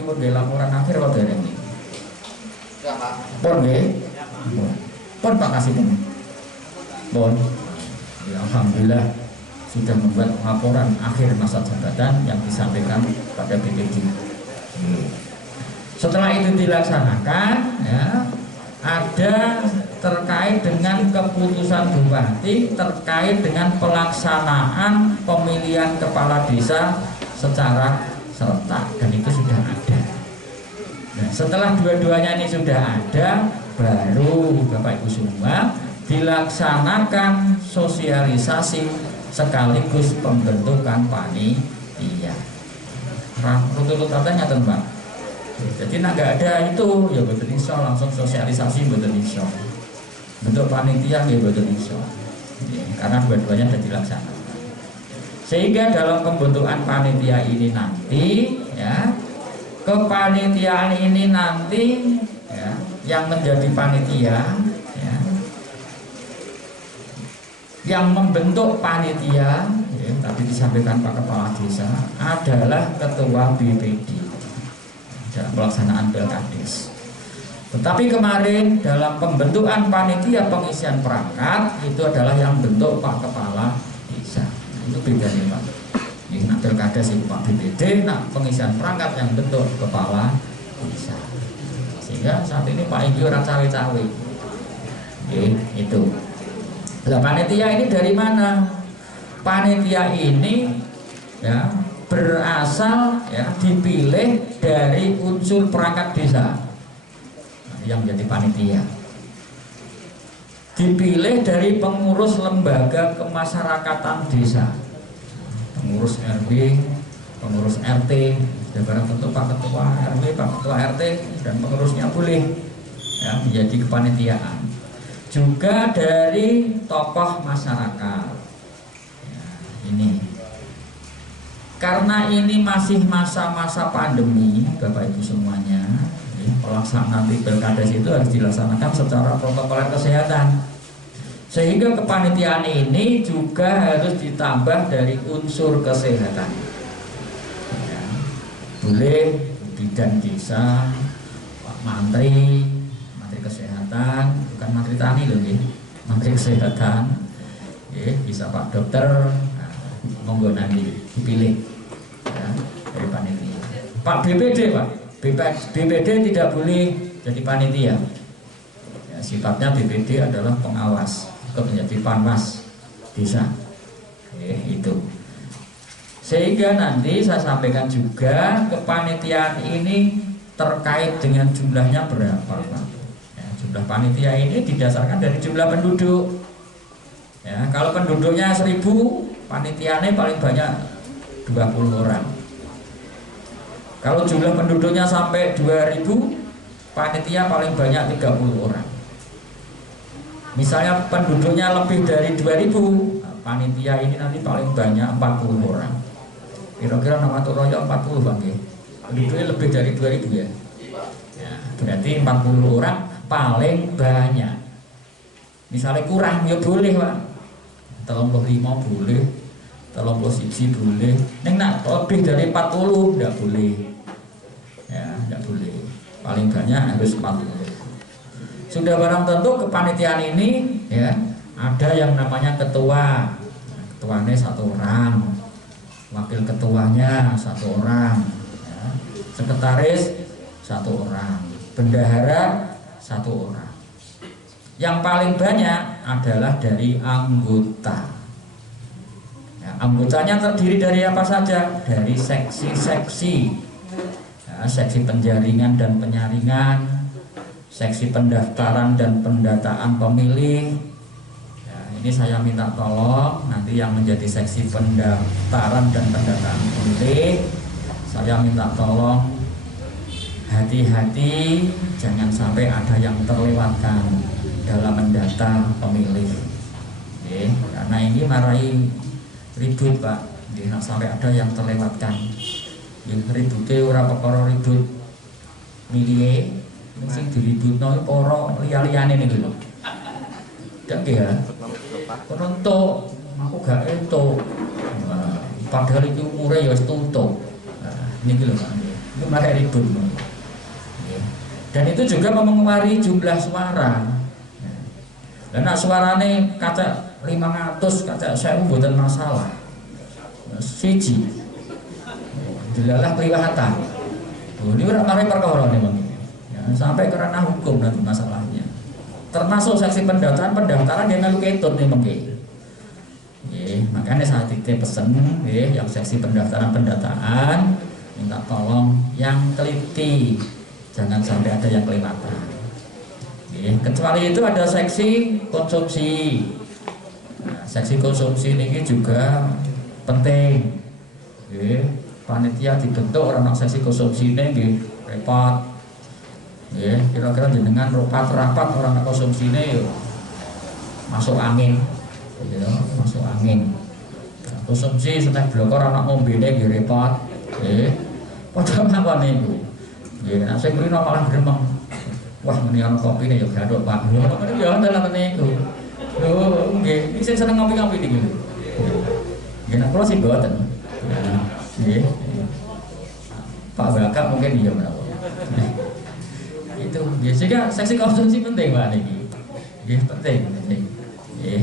niki pun nggih laporan akhir kok dereng niki. Ya, Pak. Pun nggih. Pun Pak Kasih. Pun. Ya, alhamdulillah sudah membuat laporan akhir masa jabatan yang disampaikan pada BPD. Setelah itu dilaksanakan, ya, ada terkait dengan keputusan bupati terkait dengan pelaksanaan pemilihan kepala desa secara serentak, dan itu sudah ada. Nah, setelah dua-duanya ini sudah ada, baru Bapak Ibu semua dilaksanakan sosialisasi sekaligus pembentukan panitia. Rutut-rututannya tentu Pak. Jadi nggak ada itu ya betul iso langsung sosialisasi betul iso. Bentuk panitia ya betul iso. Karena dua-duanya sudah dilaksanakan. Sehingga dalam pembentukan panitia ini nanti, ya, kepanitiaan ini nanti, ya, yang menjadi panitia, ya, yang membentuk panitia, ya, tadi disampaikan Pak Kepala Desa adalah Ketua BPD dalam pelaksanaan Pilkades. Tetapi kemarin dalam pembentukan panitia pengisian perangkat itu adalah yang bentuk Pak Kepala Desa. Itu bedanya Pak. Ini nak Pilkades itu Pak BPD, nak pengisian perangkat yang bentuk Kepala Desa. Sehingga saat ini Pak Inggi orang cawe-cawe. Itu. Nah, panitia ini dari mana? Panitia ini, ya, berasal, ya, dipilih dari unsur perangkat desa yang menjadi panitia, dipilih dari pengurus lembaga kemasyarakatan desa, pengurus RW, pengurus RT, dan barang tentu Pak Ketua RW, Pak Ketua RT dan pengurusnya boleh, ya, menjadi kepanitiaan. Juga dari tokoh masyarakat, ya, ini. Karena ini masih masa-masa pandemi, Bapak Ibu semuanya, pelaksanaan Pilkades itu harus dilaksanakan secara protokol kesehatan. Sehingga kepanitiaan ini juga harus ditambah dari unsur kesehatan. Ya, boleh bidan desa, Pak Menteri Kesehatan, bukan Menteri Tani loh, Menteri Kesehatan, ya, bisa Pak Dokter, monggo nanti dipilih, ya, dari panitia. Pak BPD, Pak BPD tidak boleh jadi panitia, ya, sifatnya BPD adalah pengawas, menjadi panwas desa, ya, itu. Sehingga nanti saya sampaikan juga kepanitiaan ini terkait dengan jumlahnya berapa Pak, ya, jumlah panitia ini didasarkan dari jumlah penduduk, ya. Kalau penduduknya 1000, panitianya paling banyak 20 orang. Kalau jumlah penduduknya sampai 2000, panitia paling banyak 30 orang. Misalnya penduduknya lebih dari 2000, panitia ini nanti paling banyak 40 orang. Kira-kira nama Turoyo 40 Bang, ya. Penduduknya lebih dari 2000 ya. Ya, berarti 40 orang paling banyak. Misalnya kurang ya boleh Pak, 35 boleh, 31 boleh. Neng nak lebih dari 40 tidak boleh, ya, tidak boleh. Paling banyak harus 40. Sudah barang tentu kepanitiaan ini, ya, ada yang namanya ketua. Ketuanya 1 orang, wakil ketuanya 1 orang, ya, sekretaris 1 orang, bendahara 1 orang. Yang paling banyak adalah dari anggota. Ya, anggotanya terdiri dari apa saja? Dari seksi-seksi, ya, seksi penjaringan dan penyaringan, seksi pendaftaran dan pendataan pemilih. Ya, ini saya minta tolong nanti yang menjadi seksi pendaftaran dan pendataan pemilih, saya minta tolong hati-hati, jangan sampai ada yang terlewatkan dalam mendata pemilih, ya, karena ini marahi ribut Pak, ya, sampai ada yang terlewatkan. Ya, ributnya ora perkara ribut milih, sing diributno para liya-liyane niku lho. Dak ya. Penentu aku gak entuk. Padahal iki umure ya wis tutup. Nah, niki lho Pak. itu malah ribut. Dan itu juga mempengaruhi jumlah suara. Dan nak suarane kaca 500, kaca 1000 mboten masalah. Siji. Dilalah kliwatan. Ini ora mari perkara nih Bang. Ya, sampai kerana hukum nanti masalahnya. Termasuk saksi pendaftaran dia melu ketut nih Bang. Makanya saat itu pesen yang seksi pendaftaran pendataan minta tolong yang teliti, jangan sampai ada yang kelewatan. Kecuali itu ada seksi konsumsi. Nah, seksi konsumsi ini juga penting. Panitia dibentuk orang seksi konsumsi ini repot. Kira-kira dengan rapat orang konsumsi ini masuk angin. Masuk angin. Konsumsi setelah blokor anak ngombe nggih repot. Padahal apa niku? Nah sing mrino malah gremeng. Wah meni ana kopine ya gathuk Pak. Lho ngono ya dalan niku. Lho nggih, iki sing seneng ngopi-ngopi niki. Nggih nek kula sih boten. Nggih. Pak Bakak mungkin iya menapa. Itu biasanya seksi konsumsi penting Pak niki. Nggih penting.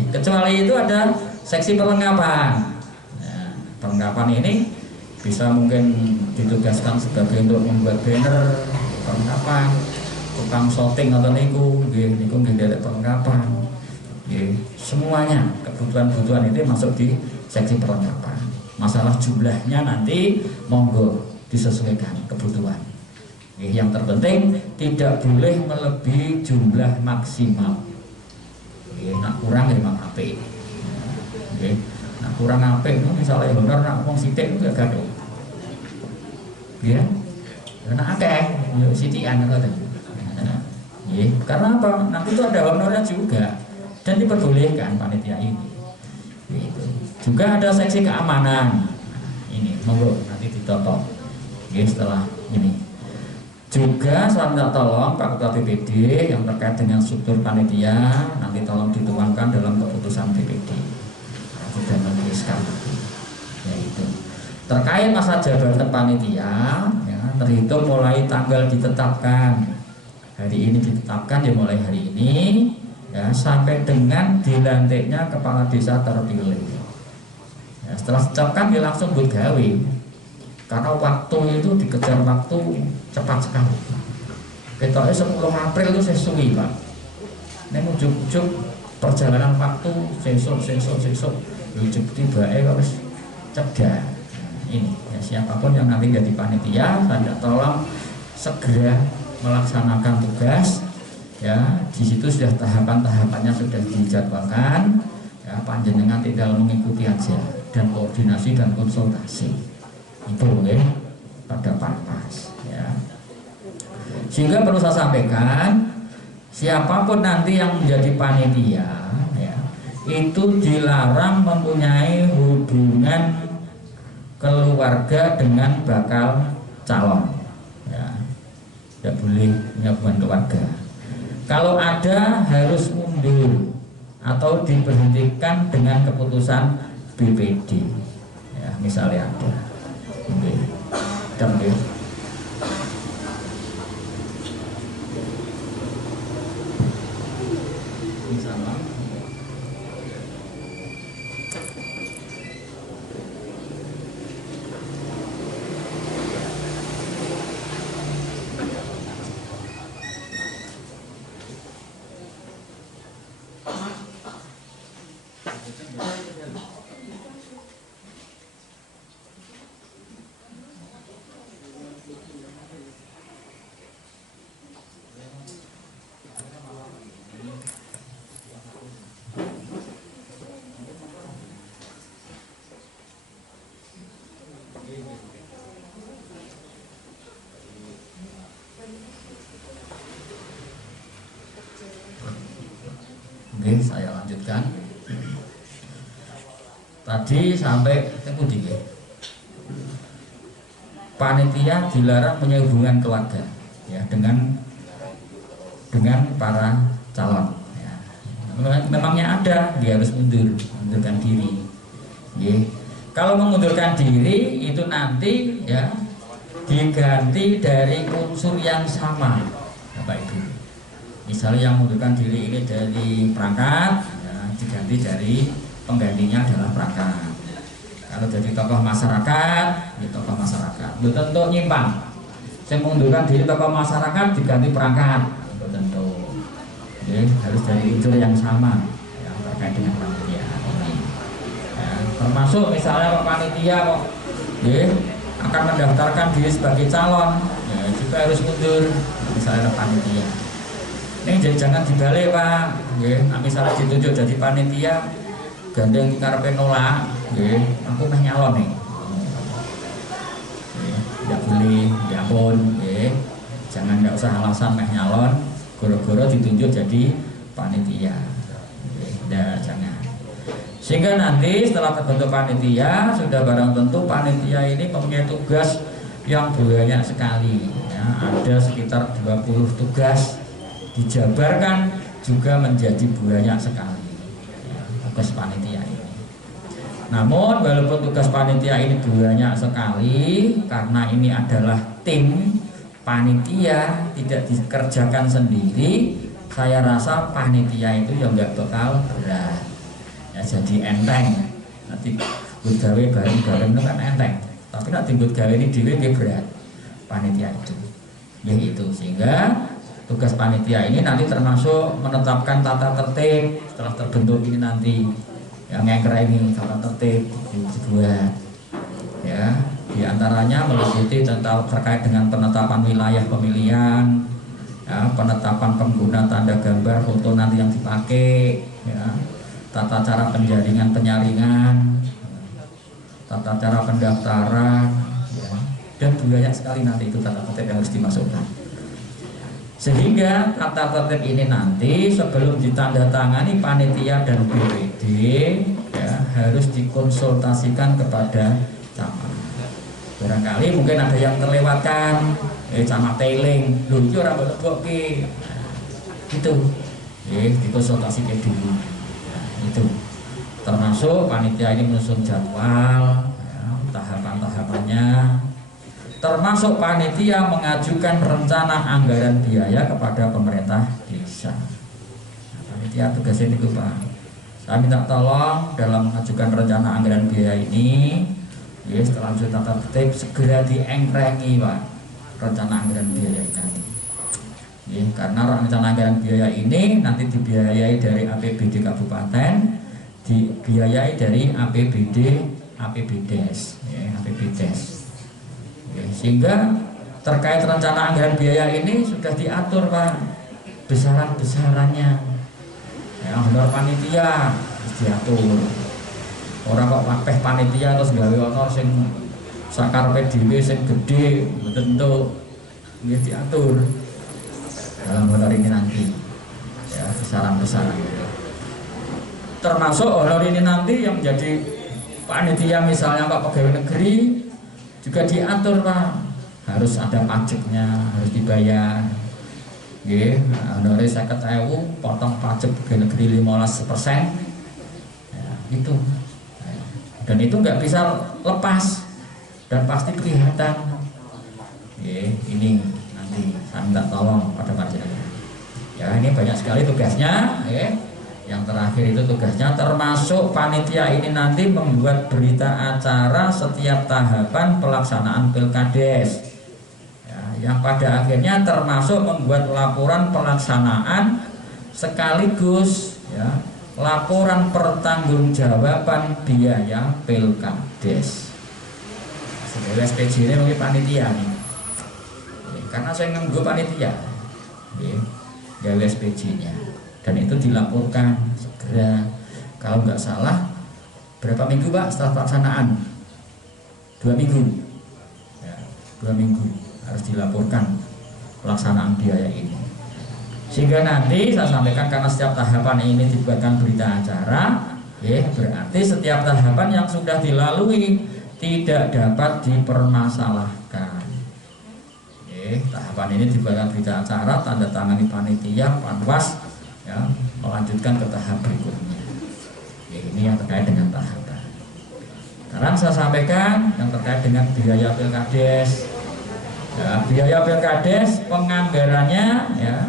Kecuali itu ada seksi perlengkapan. Nah, perlengkapan ini bisa mungkin ditugaskan sebagai untuk membuat banner, perlengkapan, tukang shooting atau niku nggih perlengkapan. Semuanya kebutuhan-kebutuhan itu masuk di seksi perlengkapan. Masalah jumlahnya nanti monggo disesuaikan kebutuhan. Yang terpenting tidak boleh melebihi jumlah maksimal. Nak kurang memang apik. Nak kurang apik itu misalnya honor nak wong sithik itu gak gaduh. Nak akeh yo sithikan ngoten. Karena apa? Nanti itu ada honornya juga dan diperbolehkan panitia ini. Gitu. Juga ada seksi keamanan. Ini monggo nanti ditotok. Setelah ini. Juga saya minta tolong Pak Ketua BPD yang terkait dengan struktur panitia nanti tolong dituangkan dalam keputusan BPD. Sudah menuliskan yaitu terkait masa jabatan panitia ya, terhitung mulai tanggal ditetapkan. Hari ini ditetapkan ya mulai hari ini ya sampai dengan dilantiknya kepala desa terpilih. Ya, setelah ditetapkan dia langsung buat gawe. Karena waktu itu dikejar waktu cepat sekali. Ketoknya 10 April itu sesuai Pak. Ini ujuk-ujuk perjalanan waktu sesuk ujuk tiba harus cegah. Ini ya, siapapun yang nanti jadi panitia, saya tolong segera melaksanakan tugas. Ya, di situ sudah tahapan-tahapannya sudah dijadwalkan. Ya, panjenengan tinggal mengikuti aja dan koordinasi dan konsultasi. Itu pada Panpas ya. Sehingga perlu saya sampaikan siapapun nanti yang menjadi panitia ya, itu dilarang mempunyai hubungan keluarga dengan bakal calon ya. Tidak boleh punya hubungan keluarga. Kalau ada harus mundur atau diberhentikan dengan keputusan BPD ya, misalnya ada. Oke. Oke, saya lanjutkan. Tadi sampai kemudian panitia dilarang punya hubungan keluarga ya dengan para calon ya. Memangnya ada, dia harus mundurkan diri ya. Kalau mengundurkan diri itu nanti ya diganti dari unsur yang sama, Bapak Ibu. Misalnya yang mengundurkan diri ini dari perangkat, ya, diganti dari penggantinya adalah perangkat. Kalau jadi tokoh masyarakat, ya tokoh masyarakat. Belum tentu nyimpang. Yang mengundurkan diri tokoh masyarakat diganti perangkat, belum tentu. Ya, harus dari unsur yang sama yang terkait dengan panitia ini. Ya, termasuk misalnya panitia kok, ya, akan mendaftarkan diri sebagai calon, ya, juga harus mundur. Misalnya panitia. Ini jangan dibalik Pak. Ya, misalnya ditunjuk jadi panitia, gandeng karepe nolak, nggih, aku meh nyalon nih. Tidak boleh, ya pun, nggih. Jangan nggak usah alasan meh nyalon, goro-goro ditunjuk jadi panitia. Nggih, jangan. Sehingga nanti setelah terbentuk panitia, sudah barang tentu panitia ini mempunyai tugas yang banyak sekali. Ya, ada sekitar 20 tugas, dijabarkan juga menjadi banyak sekali. Tugas panitia ini. Namun walaupun tugas panitia ini banyak sekali, karena ini adalah tim panitia, tidak dikerjakan sendiri, saya rasa panitia itu ya nggak bakal berat. Ya, jadi enteng. Nanti buat gawe bareng-bareng itu kan enteng. Tapi nanti buat gawe ini dewe berat. Panitia itu. Ya itu, sehingga tugas panitia ini nanti termasuk menetapkan tata tertib setelah terbentuk ini nanti, yang ngengker ini tata tertib dibuat, ya, diantaranya meliputi tentang terkait dengan penetapan wilayah pemilihan, ya, penetapan pengguna tanda gambar foto nanti yang dipakai, ya, tata cara penjaringan penyaringan, tata cara pendaftaran, ya, dan banyak sekali nanti itu tata tertib yang harus dimasukkan. Sehingga tata tertib ini nanti sebelum ditandatangani panitia dan BPD, ya, harus dikonsultasikan kepada camat. Barangkali mungkin ada yang terlewatkan, camat teling, lho iki ora mlebokke. Gitu. Dikonsultasikan dulu. Ya, itu. Termasuk panitia ini menyusun jadwal, ya, tahapan-tahapannya. Termasuk panitia mengajukan rencana anggaran biaya kepada pemerintah desa. Nah, panitia tugasnya itu Pak. Saya minta tolong dalam mengajukan rencana anggaran biaya ini, ya, setelah tata tertib segera diengkrengi Pak rencana anggaran biaya ini. Ya, karena rencana anggaran biaya ini nanti dibiayai dari APBD kabupaten, dibiayai dari APBDes, ya, APBDes. Sehingga terkait rencana anggaran biaya ini sudah diatur Pak, besaran-besarannya, ya, honor panitia harus diatur. Orang kok wakpeh panitia terus gawe honor sing sakarepe dhewe sing gede, tentu ya diatur dalam honor ini nanti, ya, besaran-besaran. Termasuk honor ini nanti yang menjadi panitia misalnya Pak pegawai negeri juga diatur Pak, harus ada pajaknya, harus dibayar. Nggih, honore 50.000, potong pajak pegawai negeri 15%. Ya, itu. Dan itu nggak bisa lepas dan pasti kelihatan. Nggih, ini nanti saya minta tolong pada panjenengan. Ya, ini banyak sekali tugasnya, ya. Yang terakhir itu tugasnya termasuk panitia ini nanti membuat berita acara setiap tahapan pelaksanaan Pilkades, ya, yang pada akhirnya termasuk membuat laporan pelaksanaan sekaligus, ya, laporan pertanggungjawaban biaya Pilkades. Sebagai SPJ ini mungkin panitia nih, karena saya nunggu panitia, gawe SPJ-nya. Dan itu dilaporkan segera. Kalau nggak salah berapa minggu Pak setelah pelaksanaan? 2 minggu, ya, 2 minggu harus dilaporkan pelaksanaan biaya ini. Sehingga nanti saya sampaikan, karena setiap tahapan ini dibuatkan berita acara, ya, berarti setiap tahapan yang sudah dilalui tidak dapat dipermasalahkan. Ya, tahapan ini dibuatkan berita acara, tanda tangani panitia, panwas, ya, melanjutkan ke tahap berikutnya. Ya, ini yang terkait dengan tahapan. Sekarang saya sampaikan yang terkait dengan biaya Pilkades. Ya, biaya Pilkades penganggarannya ya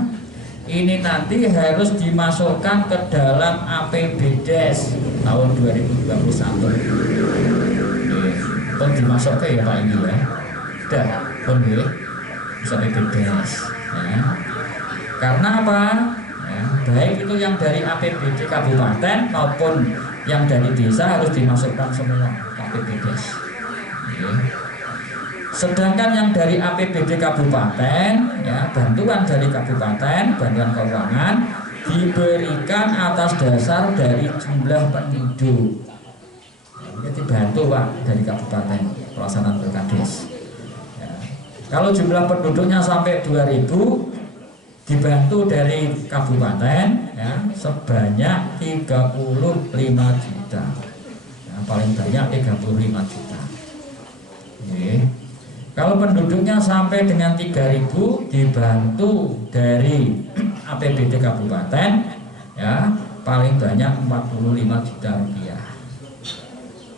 ini nanti harus dimasukkan ke dalam APBDes tahun 2021. Pun dimasukkan ya Pak ini ya. Sudah, pun ya, bisa APBDes. Ya. Karena apa? Ya, baik itu yang dari APBD kabupaten maupun yang dari desa harus dimasukkan semua ke APBDes. Ya. Sedangkan yang dari APBD kabupaten, ya, bantuan dari kabupaten, bantuan keuangan diberikan atas dasar dari jumlah penduduk. Ini dibantu Pak dari kabupaten pelaksanaan Pilkades. Ya. Kalau jumlah penduduknya sampai 2000, dibantu dari kabupaten ya, sebanyak 35 juta. Ya, paling banyak 35 juta. Oke. Kalau penduduknya sampai dengan 3000 dibantu dari APBD kabupaten ya paling banyak 45 juta rupiah.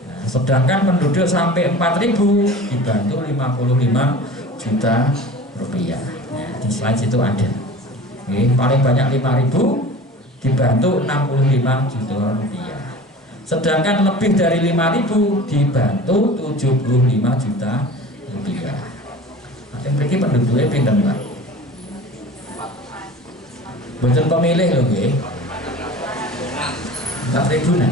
Ya, sedangkan penduduk sampai 4000 dibantu 55 juta rupiah. Ya, di slide itu ada. Oke, paling banyak 5000 dibantu 65 juta rupiah. Sedangkan lebih dari 5000 dibantu 75 juta rupiah. Nanti mereka penduduknya pinten Pak? Boten pemilih loh nggih. 4000 nah.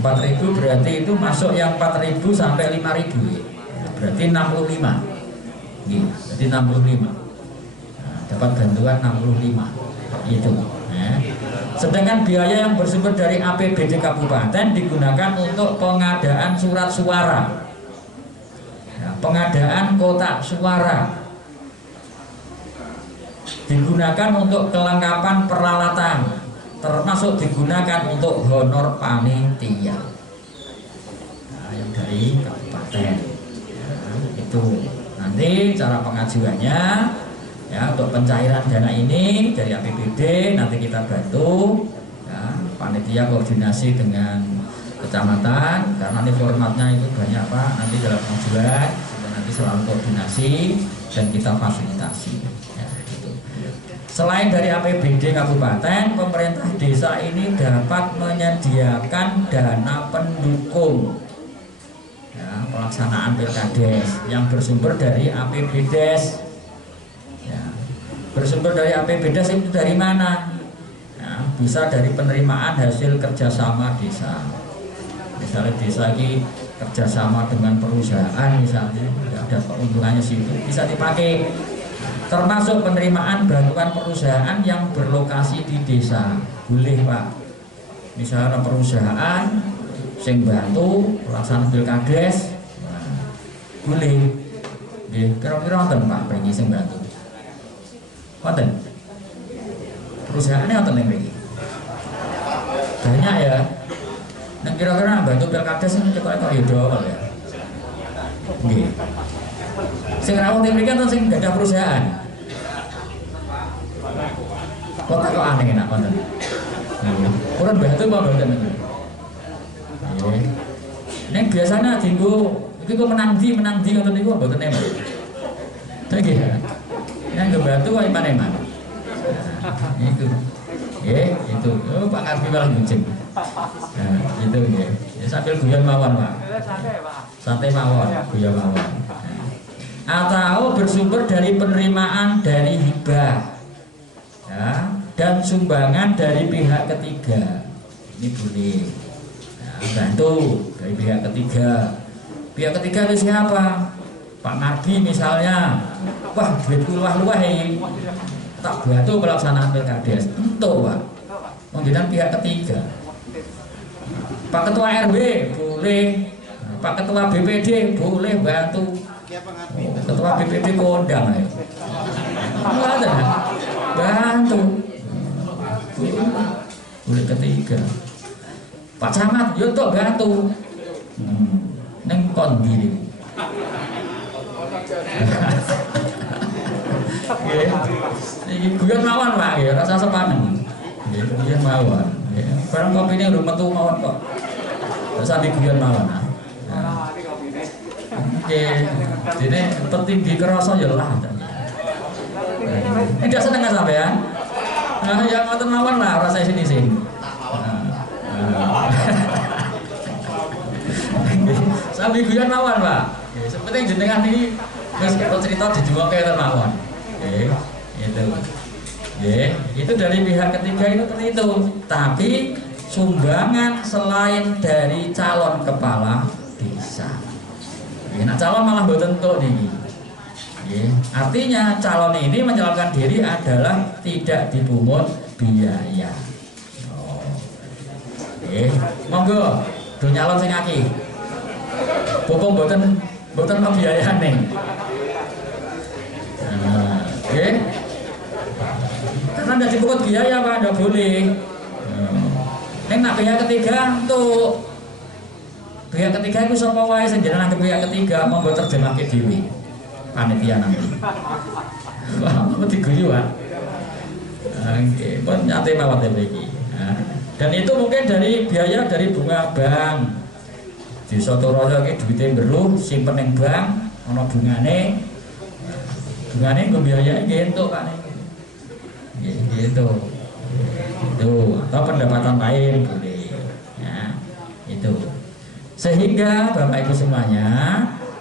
4000 berarti itu masuk yang 4000 sampai 5000 ya. Berarti 65. Nggih, jadi 65. Nah, dapat bantuan 65. Itu. Nah. Sedangkan biaya yang bersumber dari APBD kabupaten digunakan untuk pengadaan surat suara. Pengadaan kotak suara digunakan untuk kelengkapan peralatan, termasuk digunakan untuk honor panitia. Nah, yang dari kabupaten ya, itu nanti cara pengajuannya ya untuk pencairan dana ini dari APBD nanti kita bantu ya, panitia koordinasi dengan kecamatan karena ini formatnya itu banyak Pak, nanti dalam pengajuan nanti selalu koordinasi dan kita fasilitasi ya, gitu. Selain dari APBD kabupaten, pemerintah desa ini dapat menyediakan dana pendukung ya, pelaksanaan Pilkades yang bersumber dari APBDes ya. Bersumber dari APBDes itu dari mana? Ya, bisa dari penerimaan hasil kerjasama desa. Misalnya desa ini kerjasama dengan perusahaan misalnya ada keuntungannya situ bisa dipakai, termasuk penerimaan bantuan perusahaan yang berlokasi di desa boleh Pak. Misalnya perusahaan sing bantu pelaksanaan Pilkades nah, boleh. Kira-kira wonten Pak pengen sing bantu wonten perusahaannya wonten yang pengen banyak ya. Nah kira-kira bantu Pilkades ini kita kok yaudah ya. Nggih. Sing rawuh mriki kan sing gak ada perusahaan. Kok aneh nak wonten. Kurang bantu apa mboten niku? Nggih. Nek biasanya dienggo iki kok menang di ngoten niku mboten eman. Nggih. Nek bantu kok iman-iman. Itu. Nggih, itu. Oh Pak Karbi malah nguncing. Nah, itu ya. Ya sambil guyon mawon, Pak. Santai mawon, guyon mawon. Atau bersumber dari penerimaan dari hibah. Ya, dan sumbangan dari pihak ketiga. Ini boleh. Ya, bantu dari pihak ketiga. Pihak ketiga itu siapa? Pak Margi misalnya. Wah, duitku luah-luah ini. Tak bantu pelaksanaan Pilkades. Tentu, Pak. Menggunakan pihak ketiga. Pak Ketua RW boleh, Pak Ketua BPD boleh bantu. Ketua BPD kondang ya. Bantu. Boleh ketiga. Pak Camat yo tok bantu. Neng kon gini. Iki guyon mawon Pak ya, rasa sepanen. Nggih, guyon mawon. Barang kopi ini udah metu mawon kok. Terus sampai guyon mawon. Oke. Ini petinggi kerasa ya lah. Tidak seneng sampean. Nah, yang ngoten mawon lah rasa sini. Sambil guyon mawon, Pak. Seperti jenengan ini wis cerita dijuwake mawon. Nggih, itu. Nggih, itu dari pihak ketiga itu seperti itu. Tapi sumbangan selain dari calon kepala desa. Nah, calon malah mboten entuk niki. Artinya calon ini mencalonkan diri adalah tidak dipungut biaya. Monggo do nyalon sing akeh. Pupung mboten biayane. Karena tidak dipungut biaya Pak, tidak boleh. Nak pihak ketiga untuk pihak ketiga itu sapa wae sing jenengan ke pihak ketiga monggo terjemahke dhewe panitia nanti. Wah, mau diguyu Pak. Nggih, pun nyate mawon iki. Dan itu mungkin dari biaya dari bunga bank. Di Sotoraya iki duwite mberuh simpen ning bank ana bungane. Bungane nggo biaya nggih entuk Pak niki. Nggih, gitu. Itu atau pendapatan lain boleh ya, itu sehingga Bapak Ibu semuanya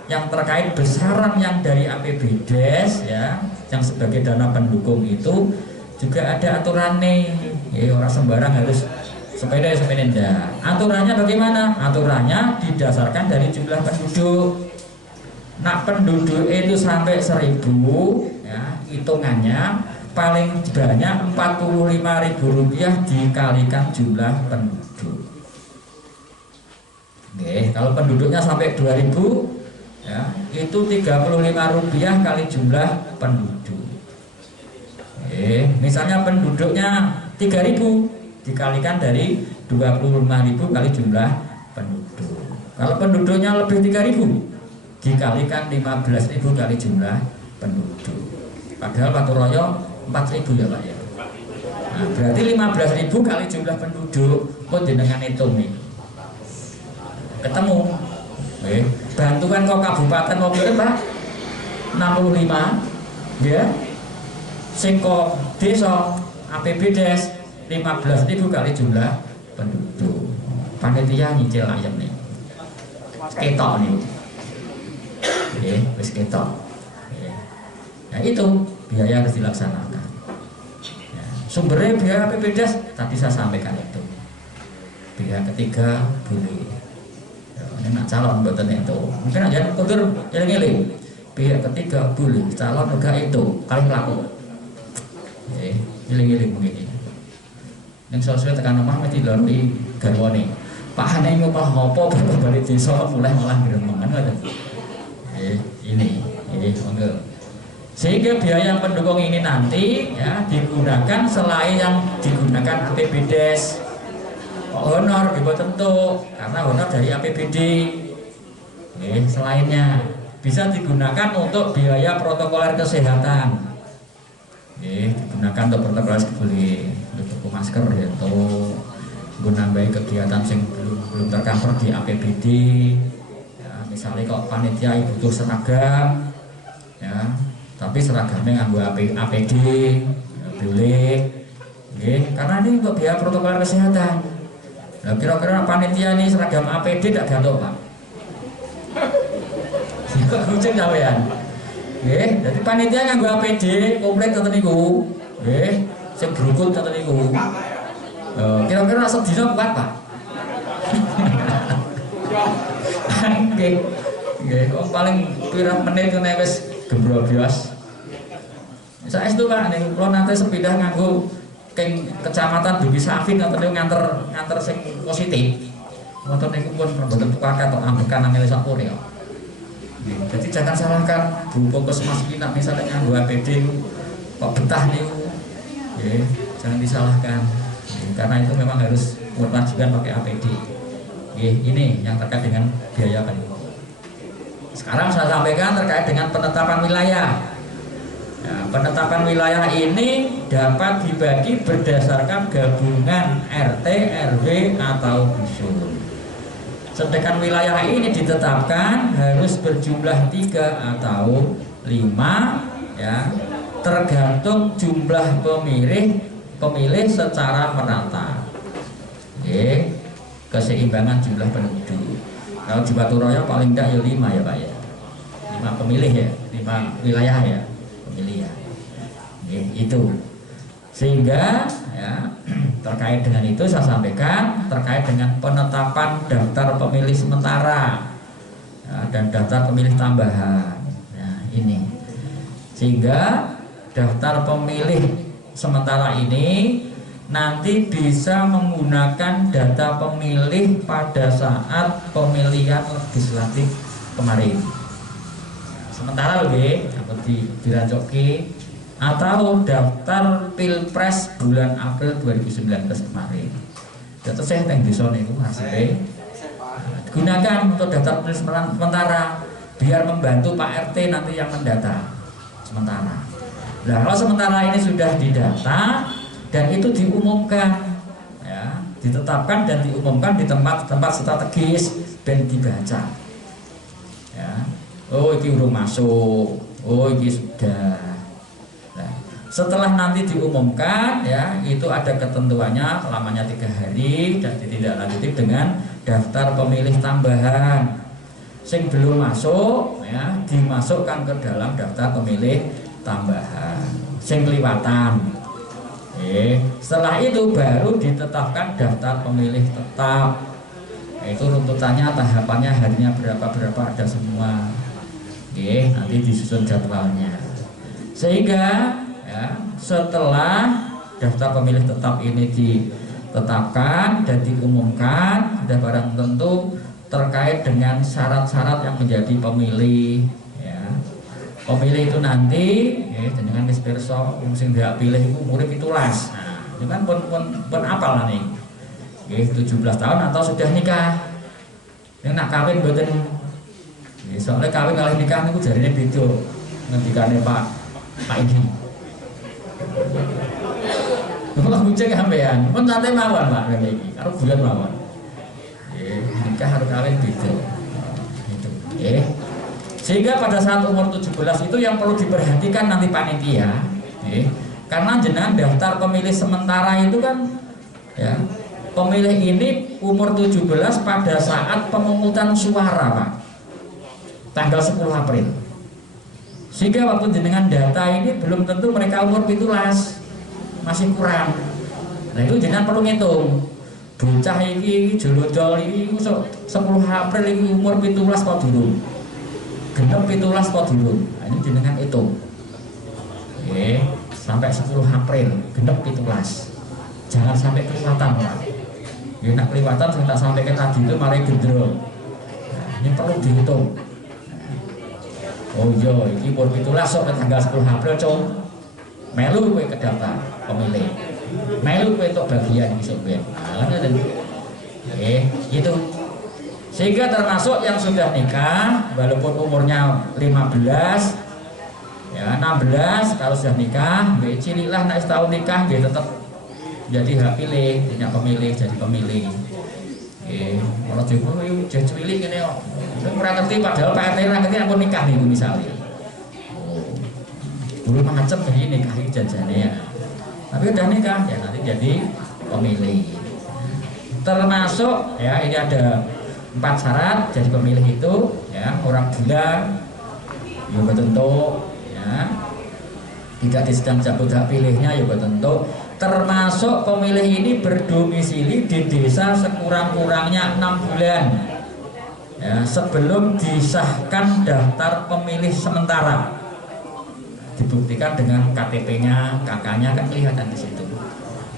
yang terkait besaran yang dari APBDes ya yang sebagai dana pendukung itu juga ada aturannya ya, orang sembarang harus sepeda enggak. Aturannya bagaimana? Aturannya didasarkan dari jumlah penduduk. Nah, penduduk itu sampai 1000 ya, hitungannya paling banyak Rp45.000 dikalikan jumlah penduduk. Oke, kalau penduduknya sampai 2000 ya, itu Rp35 kali jumlah penduduk. Oke, misalnya penduduknya 3000 dikalikan dari 25.000 kali jumlah penduduk. Kalau penduduknya lebih 3000 dikalikan 15.000 kali jumlah penduduk. Padahal Paturaya 4.000 ya Pak ya. Nah, berarti 15.000 kali jumlah penduduk. Kok jenengan hitung nih? Ketemu. Bantuan kok kabupaten mau berapa? 65 ya. Sing kok desa APBDes 15.000 kali jumlah penduduk. Panitia nyicil ayam nih. Ketok nih. Wis ketok. Nah itu biaya harus dilaksanakan ya, sumbernya biaya APBDes tadi saya sampaikan itu. Pihak ketiga boleh ya, ini nak calon buatan itu mungkin aja kotor eling-eling. Pihak ketiga boleh calon juga itu kalian laku eling-eling begini yang sesuai tekan omah mesti lori garwane Pak Hane ngopah ngopo balik desa mulai malah ngiremengan ngoten. Ini monggo. Sehingga biaya pendukung ini nanti ya digunakan selain yang digunakan APBDes. Honor juga tentu karena honor dari APBD. Selainnya bisa digunakan untuk biaya protokoler kesehatan. Digunakan untuk protokoler boleh untuk masker ya tuh nambahin kegiatan yang belum tercover di APBD. Ya, misalnya kok panitia butuh seragam ya. Tapi seragamnya nganggo APD ya, boleh, karena ini untuk biaya protokol kesehatan. Nah, kira-kira panitia ini seragam APD tidak gantung Pak? Kucing sampean. Jadi panitia nganggo APD komplit teten niku, sing brukut teten niku. Kira-kira sedina kuat Pak? Paling pirang menit kene wis gembrobios. Saya itu Pak, nih kalau nanti sepindah nganggo keng kecamatan Dugi Safin atau nganter sing positif, motor niku pun mboten tukakan atau ambekan nang sapur ya. Jadi jangan salahkan Bu Puskesmas iki nek misalnya nganggo APD kok betah niku. Jangan disalahkan. Karena itu memang harus kewajiban pakai APD. Ini yang terkait dengan biaya pendukung. Sekarang saya sampaikan terkait dengan penetapan wilayah. Ya, penetapan wilayah ini dapat dibagi berdasarkan gabungan RT, RW atau dusun. Sedangkan wilayah ini ditetapkan harus berjumlah 3 atau 5, ya, tergantung jumlah pemilih secara merata. Oke, keseimbangan jumlah penduduk. Kalau di Baturaya paling tidak ya 5 ya Pak ya, 5 pemilih ya, 5 wilayah ya pemilih ya. Oke, itu. Sehingga ya, terkait dengan itu saya sampaikan terkait dengan penetapan daftar pemilih sementara ya, dan daftar pemilih tambahan. Nah, ini sehingga daftar pemilih sementara ini nanti bisa menggunakan data pemilih pada saat pemilihan legislatif kemarin. Sementara lebih seperti dirajoki atau daftar pilpres bulan April 2019 kemarin. Data saya yang di zona itu hasilnya gunakan untuk daftar pemilih sementara biar membantu Pak RT nanti yang mendata sementara. Nah, kalau sementara ini sudah didata dan itu diumumkan, ya, ditetapkan dan diumumkan di tempat-tempat strategis dan dibaca. Ya, oh ini belum masuk, oh ini sudah. Setelah nanti diumumkan, ya, itu ada ketentuannya lamanya 3 hari dan ditindaklanjuti dengan daftar pemilih tambahan. Sing belum masuk, ya, dimasukkan ke dalam daftar pemilih tambahan. Sing kelewatan. Setelah itu baru ditetapkan daftar pemilih tetap. Itu runtutannya, tahapannya, harinya berapa ada semua. Nanti disusun jadwalnya. Sehingga ya, setelah daftar pemilih tetap ini ditetapkan dan diumumkan, sudah barang tentu terkait dengan syarat-syarat yang menjadi pemilih. Ya. Pemilih itu nanti, ya, dengan disperso, sing dia pilih itu umurnya 17. Nah, itu kan pun apal lah nih. 17 tahun atau sudah nikah. Yang nak kawin mboten. Soalnya kawin kalau nikah itu jadinya beda. Ngendikane Pak ini. Kalau kucing sampean, pun santai mawon Pak ini, karo bulan mawon. Nikah harus kawin beda. Itu. Sehingga pada saat umur 17 itu yang perlu diperhatikan nanti panitia, karena jenengan daftar pemilih sementara itu kan, ya, pemilih ini umur 17 pada saat pemungutan suara Pak, tanggal 10 April. Sehingga waktu jenengan data ini belum tentu mereka umur 17, masih kurang. Nah itu jenengan perlu ngitung. Bocah iki jolojol iki 10 April iki umur 17 kok durung. Genep 17 kok durung. Nah, ini jenengan hitung. Sampai 10 April genep 17. Jangan sampai kelewatan Pak. Nak kelewatan saya tak sampaikan tadi itu malah gendro. Nah, ini perlu dihitung. Oh iya, ini umur 17 sok tanggal 10 April cung. Melu kowe ke daftar pemilih. Melu kowe untuk bagian iso ben. Gitu. Sehingga termasuk yang sudah nikah walaupun umurnya 15 ya 16 kalau sudah nikah, mbek cilik lah nek setahun nikah dia tetap jadi hak pilih, tidak pemilih jadi pemilih. Kalau jowo jadi cilik ngene kok. Ora ngerti padahal Pak RT ora ngerti aku nikah niku misalnya. Dulu macam begini nikah janjane ya. Tapi udah nikah ya nanti jadi pemilih. Termasuk ya ini ada 4 syarat jadi pemilih itu ya, orang gila ya tentu ya, tidak sedang cabut hak pilihnya ya tentu, termasuk pemilih ini berdomisili di desa sekurang-kurangnya 6 bulan ya, sebelum disahkan daftar pemilih sementara, dibuktikan dengan KTP-nya, KK-nya kan kelihatan di situ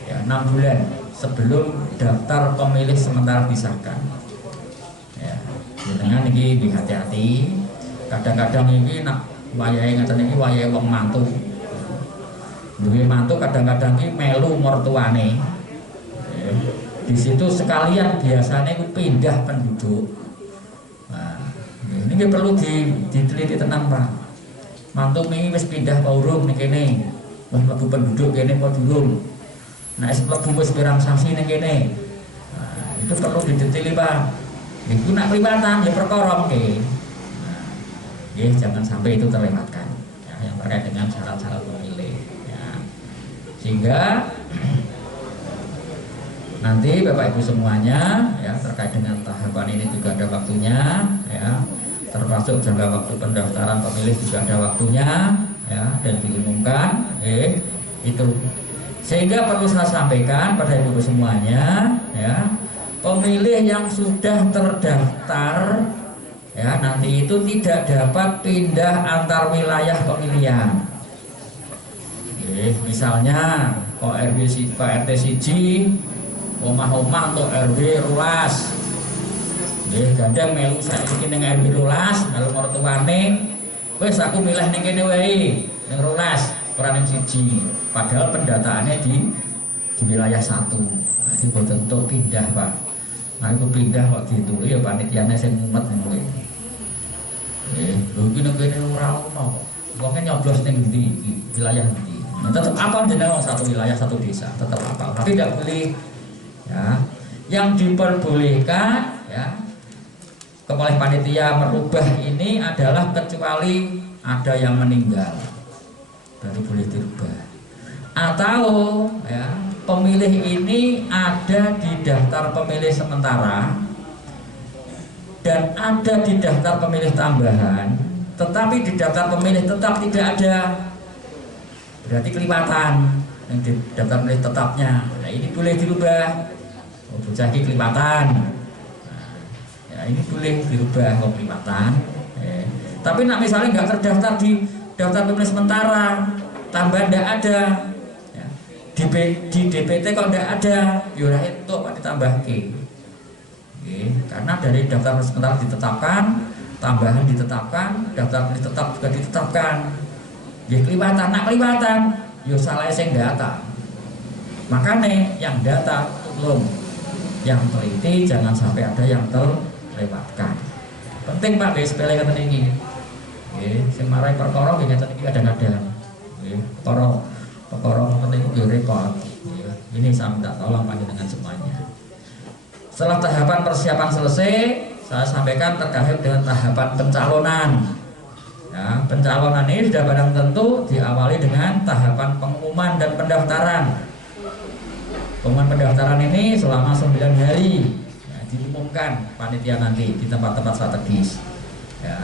ya, 6 bulan sebelum daftar pemilih sementara disahkan ya. Dengan ini hati-hati, kadang-kadang ini nak wayahe ngaten iki wayahe wong mantu. Duwe mantu kadang-kadang iki melu mertuane. Di situ sekalian biasanya itu pindah penduduk. Nah, ini perlu diteliti tenang Pak. Mantu ini wis pindah apa urung ning kene. Wis mlebu penduduk kene apa durung. Nah, es mlebu wis pirang sasi ning kene. Nah, itu perlu didetili Pak. Itu nak kelibatan ya perkara nggih. Nah, jangan sampai itu terlewatkan ya, yang terkait dengan syarat-syarat pemilih ya. Sehingga nanti Bapak Ibu semuanya ya terkait dengan tahapan ini juga ada waktunya ya, termasuk jangka waktu pendaftaran pemilih juga ada waktunya ya, dan diumumkan itu. Sehingga perlu saya sampaikan pada Ibu semuanya ya, pemilih yang sudah terdaftar ya nanti itu tidak dapat pindah antar wilayah pemilihan. Misalnya kok RT siji omah-omah untuk RW rulas, gandeng melu saiki ning RW rulas, melu mertuane, wis aku milih ning kene wae, ning rulas, ora ning siji. Padahal pendataannya di wilayah satu. Nah, itu boten entuk pindah, Pak. Nah, itu pindah kok ditulis ya panitiane sing mumet ngono. Lho iki ning kene ora ono. Wong nyoblos ning ndi iki, wilayah ndi. Nah, tetap apa jenenge satu wilayah satu desa, tetap apa. Tapi tidak boleh ya. Yang diperbolehkan ya oleh panitia merubah ini adalah kecuali ada yang meninggal baru boleh dirubah, atau ya pemilih ini ada di daftar pemilih sementara dan ada di daftar pemilih tambahan, tetapi di daftar pemilih tetap tidak ada, berarti kelipatan yang di daftar pemilih tetapnya. Nah, ini boleh dirubah. Bocah iki kelipatan. Nah, ya ini boleh dirubah kok kelipatan. Tapi nak misalnya nggak terdaftar di daftar pemilih sementara, tambahan tidak ada. Ya. Di DPT kok tidak ada, yaudah itu Pak ditambahke. Karena dari daftar pemilih sementara ditetapkan, tambahan ditetapkan, daftar pemilih tetap juga ditetapkan. Ya kelipatan, nak kelipatan, yo salah sing data. Makanya yang data tolong, yang teliti jangan sampai ada yang terlewatkan. Penting Pak, sepele kata ini. Sing marai perkara nggih ngeten iki kadang-kadang. Perkara ngoten niku repot. Ini saya minta tolong panjenengan semuanya. Setelah tahapan persiapan selesai, saya sampaikan terkait dengan tahapan pencalonan. Ya, pencalonan ini sudah barang tentu diawali dengan tahapan pengumuman dan pendaftaran. Pengumuman pendaftaran ini selama 9 hari ya, diumumkan panitia nanti di tempat-tempat strategis ya.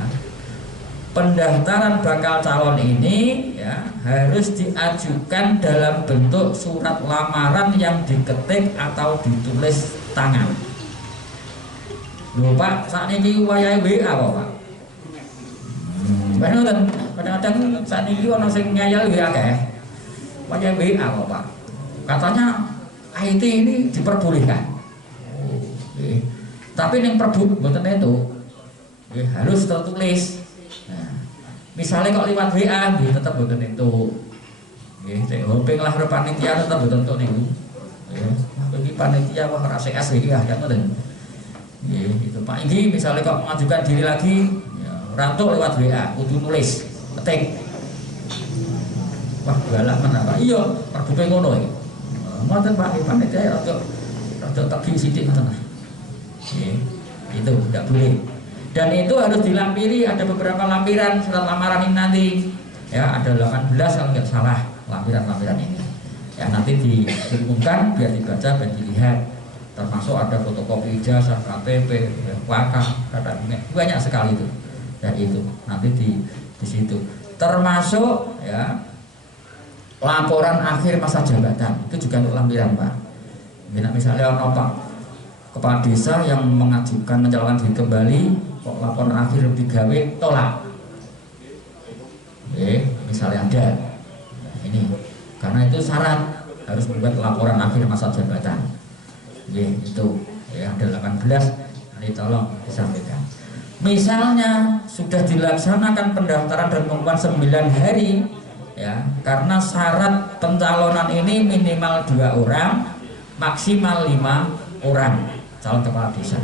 Pendaftaran bakal calon ini ya, harus diajukan dalam bentuk surat lamaran yang diketik atau ditulis tangan. Lho Pak, saat ini wayahe WA apa Pak? Kadang-kadang saat ini orang sing ngayal WA akeh. Wayahe WA apa Pak? Katanya IT ini diperbolehkan. Tapi yang perbu mboten itu harus tertulis. Nah, misalnya kok lewat WA tetap mboten itu. Nggih, hoping lah panitia tetap mboten itu niku. Bagi panitia wah rasa asli ya ngoten. Itu Pak ini misalnya kok mengajukan diri lagi ya, rantuk lewat WA kudu nulis ketik. Wah galak men Pak. Iya, perbupe ngono iki. Ngoten Pak, panitia rada tegi sithik ngoten. Itu tidak boleh. Dan itu harus dilampiri, ada beberapa lampiran surat lamaran ini nanti. Ya, ada 18 kalau nggak salah lampiran-lampiran ini. Ya, nanti diumumkan biar dibaca dan dilihat. Termasuk ada fotokopi ijazah, KTP, wakaf, banyak sekali itu. Ya itu nanti di situ. Termasuk ya laporan akhir masa jabatan itu juga untuk lampiran Pak. Misalnya ono Pak kepala desa yang mengajukan mencalonkan diri kembali, kok laporan akhir digawe tolak. Misalnya ada. Nah, ini karena itu syarat harus membuat laporan akhir masa jabatan. Itu ya ada 18, nanti tolong disampaikan. Misalnya sudah dilaksanakan pendaftaran dan pengumuman 9 hari ya, karena syarat pencalonan ini minimal 2 orang, maksimal 5 orang calon kepala desa.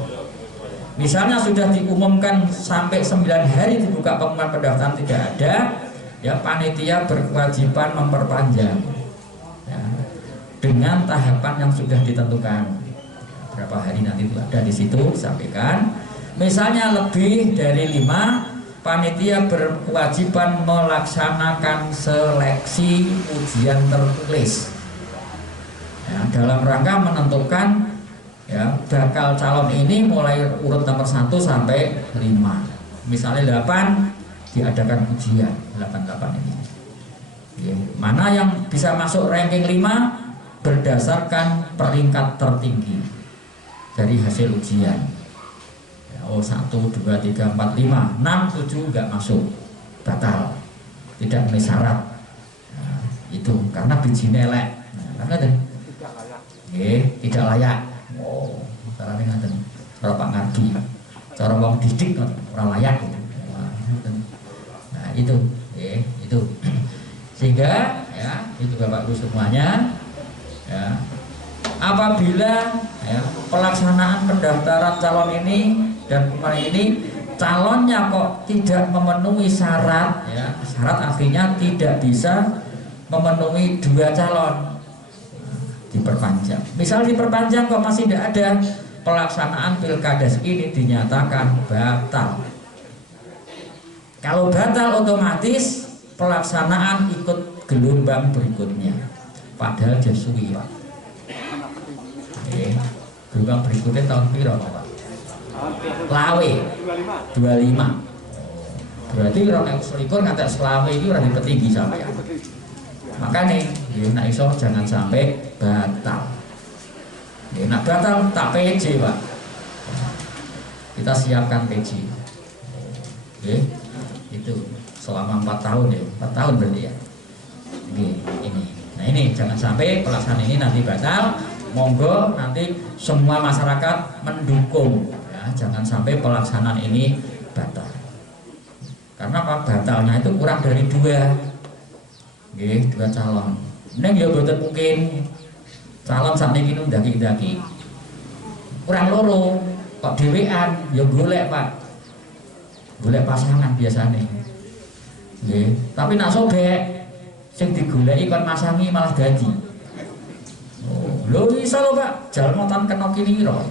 Misalnya sudah diumumkan sampai 9 hari dibuka pengumuman pendaftaran tidak ada, ya panitia berkewajiban memperpanjang ya, dengan tahapan yang sudah ditentukan. Berapa hari nanti itu ada di situ disampaikan. Misalnya lebih dari 5, panitia berkewajiban melaksanakan seleksi ujian tertulis ya, dalam rangka menentukan ya bakal calon ini mulai urut nomor 1 sampai 5. Misalnya 8 diadakan ujian 88 ini ya, mana yang bisa masuk ranking 5 berdasarkan peringkat tertinggi dari hasil ujian. Oh 1, 2, 3, 4, 5, 6, 7 nggak masuk, batal, tidak memenuhi syarat. Nah, itu karena bijinya elek, karena tidak layak. Oh, caranya ngaten, cara Pak Ngardi, cara wong didik ora layak. Nah itu, itu. Sehingga ya itu Bapak Ibu semuanya, ya apabila ya, pelaksanaan pendaftaran calon ini dan kemarin ini calonnya kok tidak memenuhi syarat ya, syarat artinya tidak bisa memenuhi 2 calon, diperpanjang. Misal diperpanjang kok masih tidak ada, pelaksanaan pilkades ini dinyatakan batal. Kalau batal otomatis pelaksanaan ikut gelombang berikutnya, padahal jasui Pak. Gelombang berikutnya tahun piro Pak? Lawe 25. Berarti orang selikur ngantek selawe itu orang petinggi sampai. Makanya nak iso jangan sampai batal. Nak batal tak PJ Pak. Kita siapkan PJ. Itu selama 4 tahun ya, 4 tahun berarti ya. Ini. Nah ini jangan sampai pelaksanaan ini nanti batal. Monggo nanti semua masyarakat mendukung. Jangan sampai pelaksanaan ini batal. Karena apa? Batalnya itu kurang dari 2 calon. Neng ya boten mungkin calon sakniki ndaki-ndaki kurang loro kok dhewean ya golek Pak. Golek pasangan biasanya. Nggih, tapi nak sobek sing digoleki kon masangi malah dadi. Oh, lho iso lho Pak, jalmotan kena kiliro.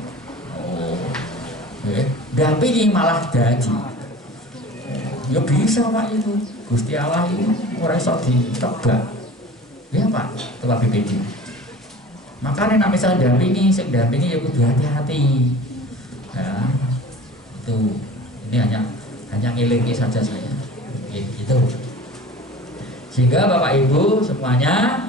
Dampingi malah dadi. Ya bisa Pak itu. Gusti Allah itu ora iso ditebak. Ya Pak, Ketua BPD. Makanya nek misal dampingi, sing dampingi ya kudu hati-hati. Ya. Itu ini hanya ngelingi saja saya. Gitu. Sehingga Bapak Ibu semuanya,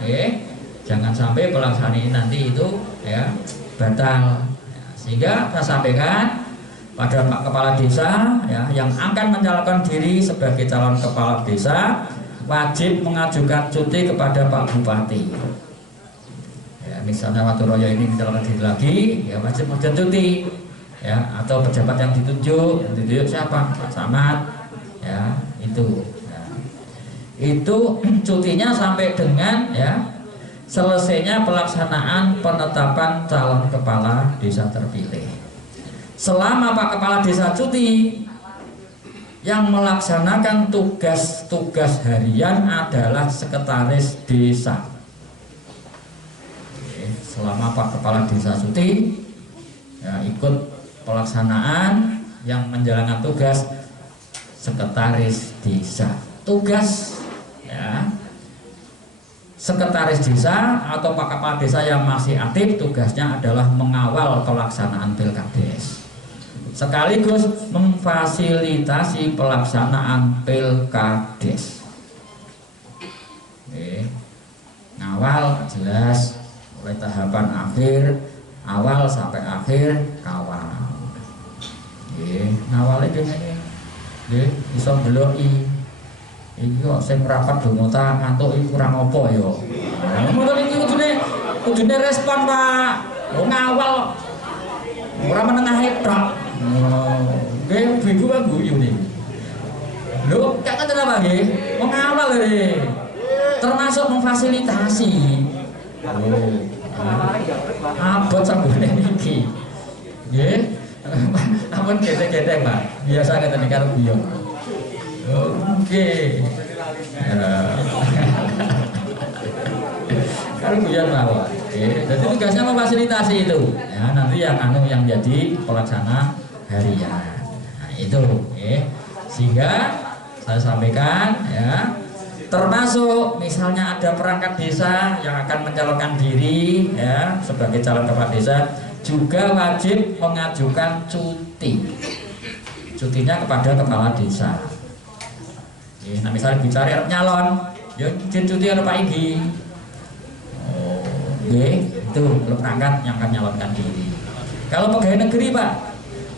jangan sampai pelaksanaan ini nanti itu ya batal. Ya, sehingga saya sampaikan pada Pak Kepala Desa ya, yang akan mencalonkan diri sebagai calon kepala desa wajib mengajukan cuti kepada Pak Bupati. Ya, misalnya Waturoyo ini mencalonkan diri lagi, ya wajib mengajukan cuti. Ya, atau pejabat yang ditunjuk siapa? Pak Samad. Ya, itu. Ya. Itu cutinya sampai dengan ya selesainya pelaksanaan penetapan calon kepala desa terpilih. Selama Pak Kepala Desa cuti, yang melaksanakan tugas-tugas harian adalah sekretaris desa. Selama Pak Kepala Desa cuti, ya, ikut pelaksanaan yang menjalankan tugas sekretaris desa. Tugas ya, sekretaris desa atau Pak Kepala Desa yang masih aktif tugasnya adalah mengawal pelaksanaan pilkades, sekaligus memfasilitasi pelaksanaan pilkades. Ngawal jelas mulai tahapan akhir, awal sampai akhir kawal. Ngawalnya gini, bisa beloki. Iki kok sing rapat dongota ngantuk iki kurang apa ya. Ngoten iki kudune respon Pak. Ngawal ora menengahe tok. Nggih, ibu kan guyu niki. Lho, gak ngoten apa nggih? Wong ngawal iki. Termasuk memfasilitasi. Abot sabune iki. Nggih. Ampun gede-gede, Pak. Biasa ngeten karo guyon. Oke. Kalau guyon mawon. Jadi tugasnya memfasilitasi itu. Ya, nanti yang jadi pelaksana harian. itu sehingga saya sampaikan ya, termasuk misalnya ada perangkat desa yang akan mencalonkan diri ya sebagai calon kepala desa juga wajib mengajukan cutinya kepada kepala desa. Nah misalnya bicara Arab nyalon, ya izin cuti ada Pak Igi. Itu kalau perangkat yang akan menyalonkan diri. Kalau pegawai negeri Pak,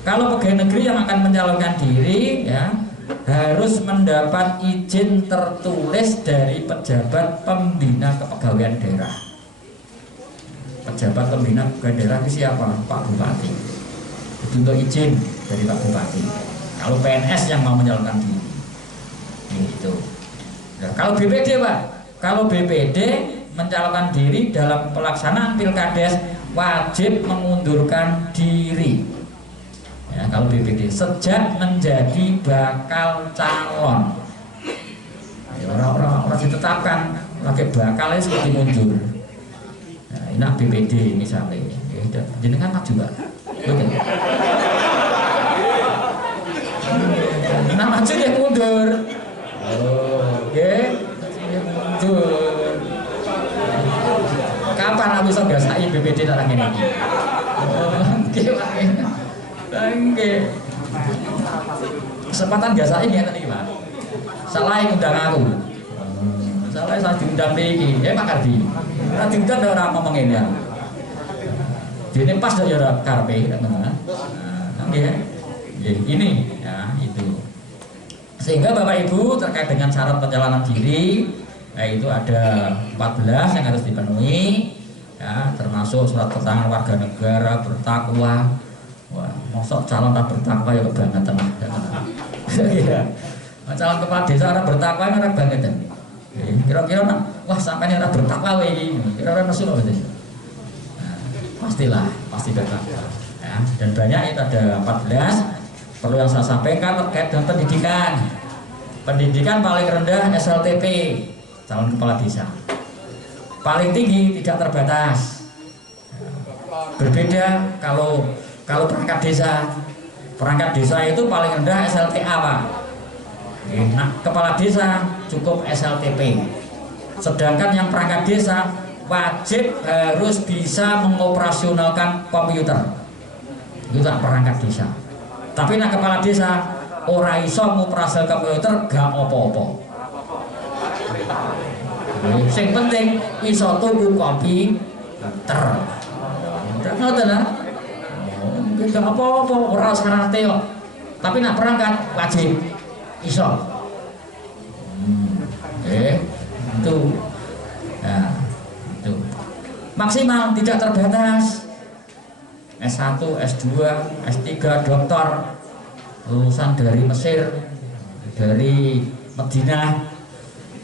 kalau pegawai negeri yang akan mencalonkan diri ya harus mendapat izin tertulis dari pejabat pembina kepegawaian daerah. Pejabat pembina kepegawaian daerah itu siapa? Pak Bupati. Itu untuk izin dari Pak Bupati. Kalau PNS yang mau mencalonkan diri, itu. Nah, kalau BPD Pak, kalau BPD mencalonkan diri dalam pelaksanaan pilkades wajib mengundurkan diri. Ya, kalau BPD sejak menjadi bakal calon, ya, orang ditetapkan pakai bakal itu seperti mundur. Nah, ini BPD misalnya, ya, jenengan maju Pak, betul. Nah maju dia mundur, oke, mundur. Kapan aku bisa biasai BPD orang ini? Oke, oke. Kesempatan biasa ini ya tadi Pak. Salah yang undang aku. Salah saya diundang lagi. Pak Kardi. Nah diundang ada orang ngomong ini ya. Ini pas dari orang karpe, teman-teman. Oke. Ini ya itu. Sehingga Bapak Ibu terkait dengan syarat pencalonan diri, yaitu ada 14 yang harus dipenuhi. Ya, termasuk surat keterangan warga negara, bertakwa. Wah, mosok calon tak bertakwa ya kebangetan. Iya. Calon kepala desa orang bertakwa ini orang bangetan. Kira-kira wah sampai orang bertakwa ini. Kira-kira nesu loh gitu. Nah, pastilah, pasti bertakwa. Ya, dan banyak itu ada 14. Perlu yang saya sampaikan terkait dengan pendidikan. Pendidikan paling rendah SLTP, calon kepala desa. Paling tinggi tidak terbatas. Berbeda kalau perangkat desa. Perangkat desa itu paling rendah SLTA Pak. Nah, kepala desa cukup SLTP. Sedangkan yang perangkat desa wajib harus bisa mengoperasionalkan komputer. Itu tak perangkat desa. Tapi nak kepala desa ora iso ngoperasionalkan komputer gak opo-opo. Yang penting iso tuku komputer. Ngoten lah. Gak apa-apa, ora syaratnya kok. Tapi nak perangkat wajib iso. Itu. Nah, itu. Maksimal tidak terbatas. S1, S2, S3, doktor, lulusan dari Mesir, dari Madinah,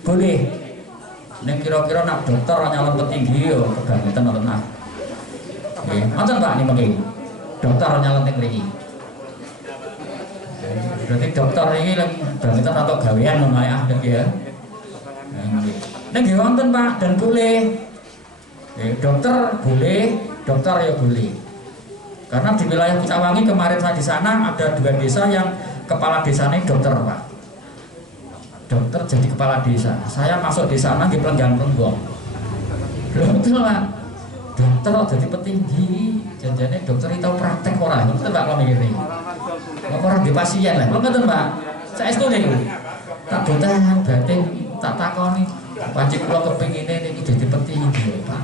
boleh. Nek kira-kira nak dokter nyalon petinggi yo kebangetan nonton ah. Nggih, ngoten Pak niki mengki. Dokter nyalon teng mriki. Berarti dokter ini lagi bangetan atau gawean ngono ya ya. Nek nggih wonten Pak dan boleh. Dokter boleh, dokter ya boleh. Karena di wilayah Kutawangi kemarin saya di sana ada 2 desa yang kepala desanya dokter Pak. Dokter jadi kepala desa. Saya masuk di sana di pelenggang-pelenggong. Betul Pak. Dokter jadi petinggi. Janjane dokter itu praktek orang. Itu Pak kalau mikir. Orang di pasien lah. Betul Pak. Saya itu nih. Tak botahan batin tak takoni. Wajib kula kepengine niki dadi petinggi Pak.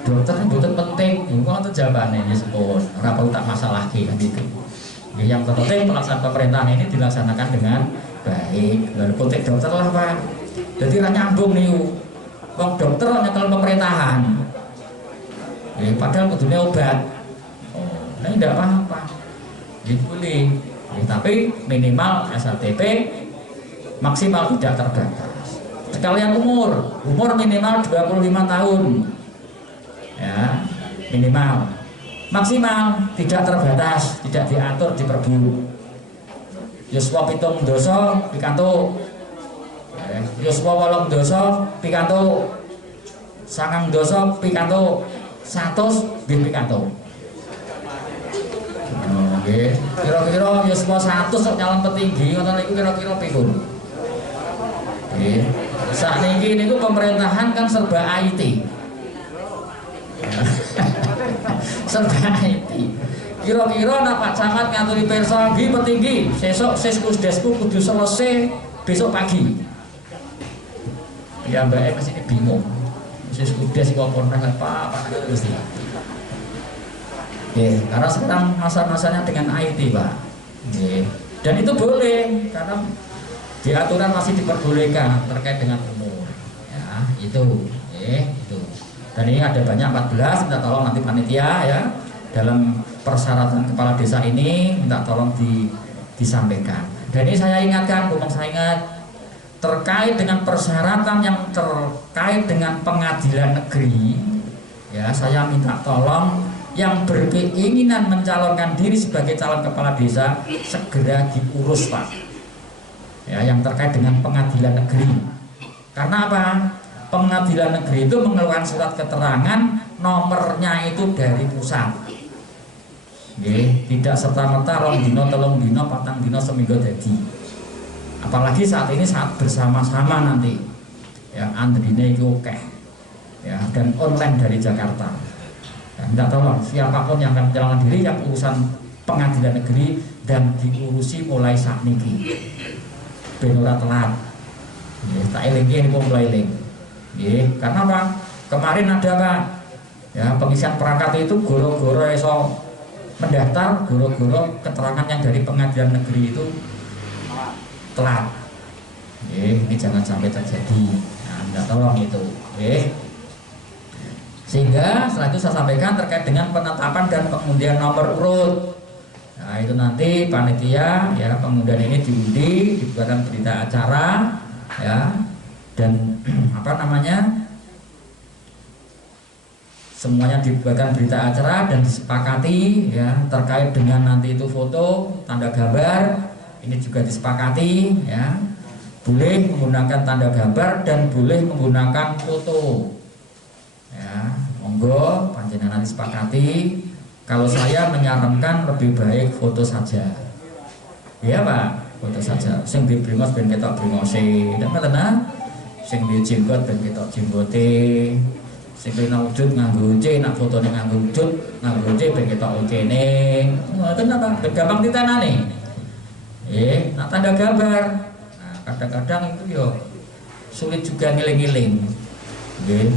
Dokter butuh penting, ngono jawabane ya sepun. Ora perlu tak masalahke kan itu. Yang terpenting pelaksanaan pemerintahan ini dilaksanakan dengan baik. Lalu konteks dokter lah Pak. Jadi ra nyambung niku. Wong dokter nyekel pemerintahan. Padahal kudune obat. Nah tidak apa-apa. Boleh. Tapi minimal SLTP maksimal tidak terbatas. Sekalian umur minimal 25 tahun. Ya, minimal. Maksimal tidak terbatas, tidak diatur di Perbu. Yuswa 7 dosa pikantuk. Yuswa 8 dosa pikantuk. 9 dosa pikantuk. 100 nggih pikantuk. Nggih, kira-kira ya semua 100 kok nyalon petinggi ngoten niku kira-kira pripun? Nggih. Sakniki niku pemerintahan kan serba IT. Serba IT. Kira-kira nek Pak Camat ngaturi pirsa nggih petinggi, sesuk siskusdesku kudu selesai besok pagi. Ya mbak masih bingung. Siskusdes kok pernah apa mesti. Karena sekarang masa-masanya dengan IT, Pak. Dan itu boleh karena di aturan masih diperbolehkan terkait dengan umur. Ya, itu. Itu. Dan ini ada banyak 14, minta tolong nanti panitia ya dalam persyaratan kepala desa ini minta tolong disampaikan. Dan ini saya ingatkan, saya ingat terkait dengan persyaratan yang terkait dengan pengadilan negeri. Ya, saya minta tolong yang berkeinginan mencalonkan diri sebagai calon kepala desa segera diurus, Pak. Ya, yang terkait dengan pengadilan negeri. Karena apa? Pengadilan negeri itu mengeluarkan surat keterangan, nomornya itu dari pusat. Tidak serta-merta rong dino, telung dino, patang dino, seminggu jadi. Apalagi saat ini saat bersama-sama nanti. Ya, antrine itu oke. Ya, dan online dari Jakarta. Tidak tolong siapapun yang akan mencalonkan diri yang urusan pengadilan negeri dan diurusi mulai saat niki. Ben ora telat. Tak eling-eling kok mulai eling. Karena apa? Kemarin ada Pak, ya pengisian perangkat itu goro-goro iso mendaftar, goro-goro keterangan yang dari pengadilan negeri itu telat. Ini jangan sampai terjadi. Nah, tidak tolong itu. Sehingga setelah itu saya sampaikan terkait dengan penetapan dan pengundian nomor urut. Nah, itu nanti panitia ya pengundian ini diundi, dibuatkan berita acara ya, dan semuanya dibuatkan berita acara dan disepakati ya terkait dengan nanti itu foto, tanda gambar, ini juga disepakati ya. Boleh menggunakan tanda gambar dan boleh menggunakan foto. Ya, monggo panjenengan disepakati. Kalau saya menyarankan lebih baik foto saja. Ya Pak, foto saja. Sing di bringos ben ketok bringose, ndak ngoten. Sing di jenggot ben ketok jenggote. Sing kena wujud nganggo C, nak fotone nganggo wujud, nganggo C ben ketok ocene. Ngoten apa? Ben gampang ditanane. Nak tanda gambar. Nah, kadang-kadang itu yo sulit juga ngiling-ngiling.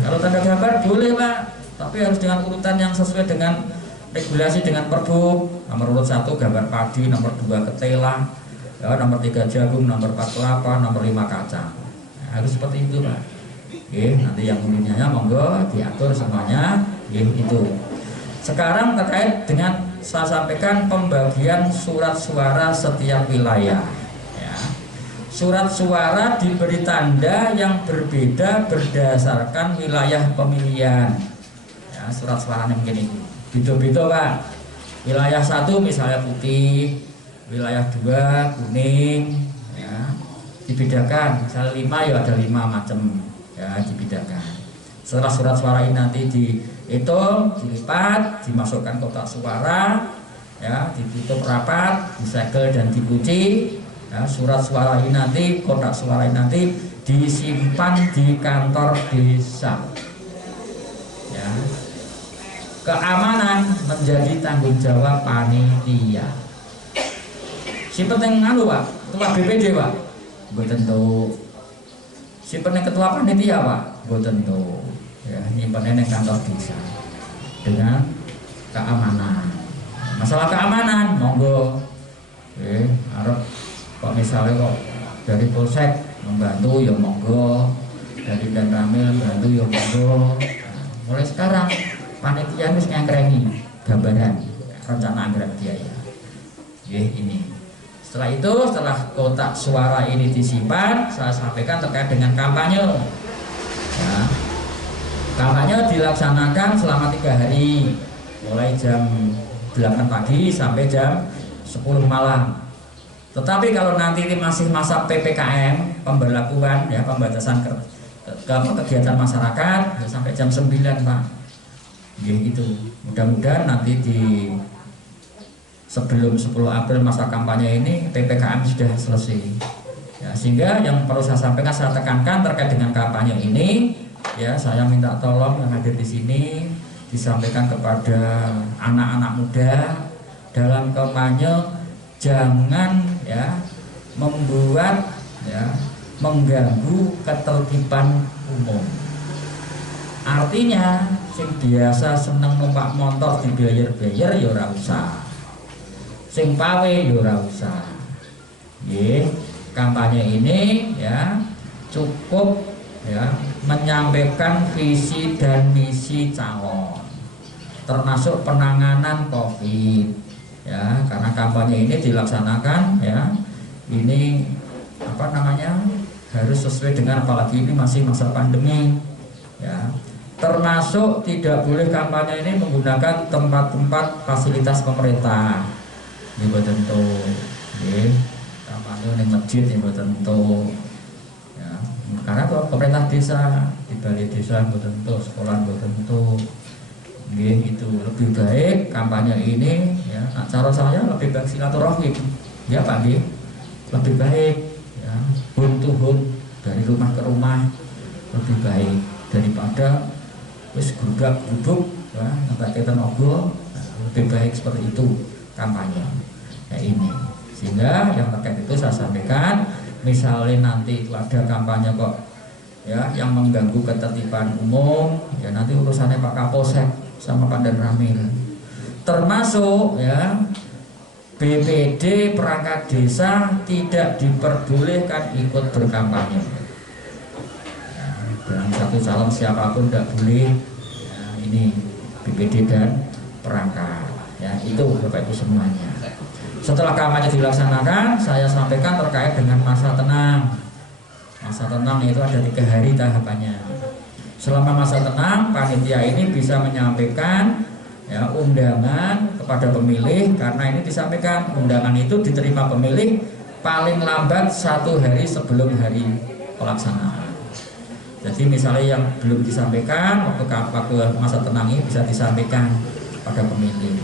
Kalau tanda gambar boleh Pak, tapi harus dengan urutan yang sesuai dengan regulasi dengan Pergub. Nomor urut 1 gambar padi, nomor 2 ketela, ya, nomor 3 jagung, nomor 4 kelapa, nomor 5 kacang. Nah, harus seperti itu Pak. Nanti yang undiannya monggo diatur semuanya. Itu. Sekarang terkait dengan saya sampaikan pembagian surat suara setiap wilayah. Surat suara diberi tanda yang berbeda berdasarkan wilayah pemilihan. Ya, surat suaranya mungkin itu beda-beda Pak. Wilayah 1 misalnya putih, wilayah 2 kuning, ya, dibedakan. Misalnya 5 ya ada 5 macam, ya dibedakan. Setelah surat suara ini nanti dihitung, dilipat, dimasukkan kotak suara, ya, ditutup rapat, disegel dan dikunci. Ya, surat suara ini nanti, kotak suara ini nanti disimpan di kantor desa. Ya. Keamanan menjadi tanggung jawab panitia. Si penting nganu Pak, ketua BPD Pak, mboten tentu. Si penting ketua panitia Pak, mboten tentu. Ya, nyimpen ning kantor desa dengan keamanan. Masalah keamanan, monggo. Arep kok misalnya kok dari Polsek membantu ya monggo, dari Danramil membantu ya monggo. Nah, mulai sekarang panitia harus ngangkrengi gambaran rencana anggaran biaya. Ini. Setelah itu, setelah kotak suara ini disimpan, saya sampaikan terkait dengan kampanye. Ya, kampanye dilaksanakan selama 3 hari, mulai jam 8 pagi sampai jam 10 malam. Tetapi kalau nanti ini masih masa PPKM, pemberlakuan ya pembatasan kegiatan masyarakat ya sampai jam 9 Pak. Gitu. Mudah-mudahan nanti di sebelum 10 April masa kampanye ini PPKM sudah selesai. Ya, sehingga yang perlu saya sampaikan, saya tekankan terkait dengan kampanye ini, ya saya minta tolong yang hadir di sini disampaikan kepada anak-anak muda dalam kampanye jangan ya membuat ya mengganggu ketertiban umum. Artinya sing biasa seneng numpak motor dibayar-bayar ya ora usah. Sing pawe ya ora usah. Nggih, kampanye ini ya cukup ya menyampaikan visi dan misi calon termasuk penanganan COVID ya, karena kampanye ini dilaksanakan ya ini apa namanya harus sesuai dengan, apalagi ini masih masa pandemi ya, termasuk tidak boleh kampanye ini menggunakan tempat-tempat fasilitas pemerintah ini tentu ya, kampanye di masjid ini tentu ya, karena kalau pemerintah desa di balai desa tentu, sekolah tentu itu lebih baik kampanye ini ya. Nah, cara saya lebih baik silaturahim ya Pak Nggih, lebih baik ya home to home, dari rumah ke rumah lebih baik daripada wis gubrak-gubuk ya sampai tenaga. Lebih baik seperti itu kampanye ya ini. Sehingga yang terkait itu saya sampaikan, misalnya nanti itu ada kampanye kok ya yang mengganggu ketertiban umum ya, nanti urusannya Pak Kapolsek sama Pak Dan Ramil, termasuk ya BPD perangkat desa tidak diperbolehkan ikut berkampanye ya, dalam satu calon siapapun tidak boleh ya, ini BPD dan perangkat ya, itu Bapak Ibu semuanya. Setelah kampanye dilaksanakan, saya sampaikan terkait dengan masa tenang. Masa tenang itu ada 3 hari tahapannya. Selama masa tenang, panitia ini bisa menyampaikan ya undangan kepada pemilih, karena ini disampaikan undangan itu diterima pemilih paling lambat 1 hari sebelum hari pelaksanaan. Jadi misalnya yang belum disampaikan waktu masa tenang ini bisa disampaikan pada pemilih.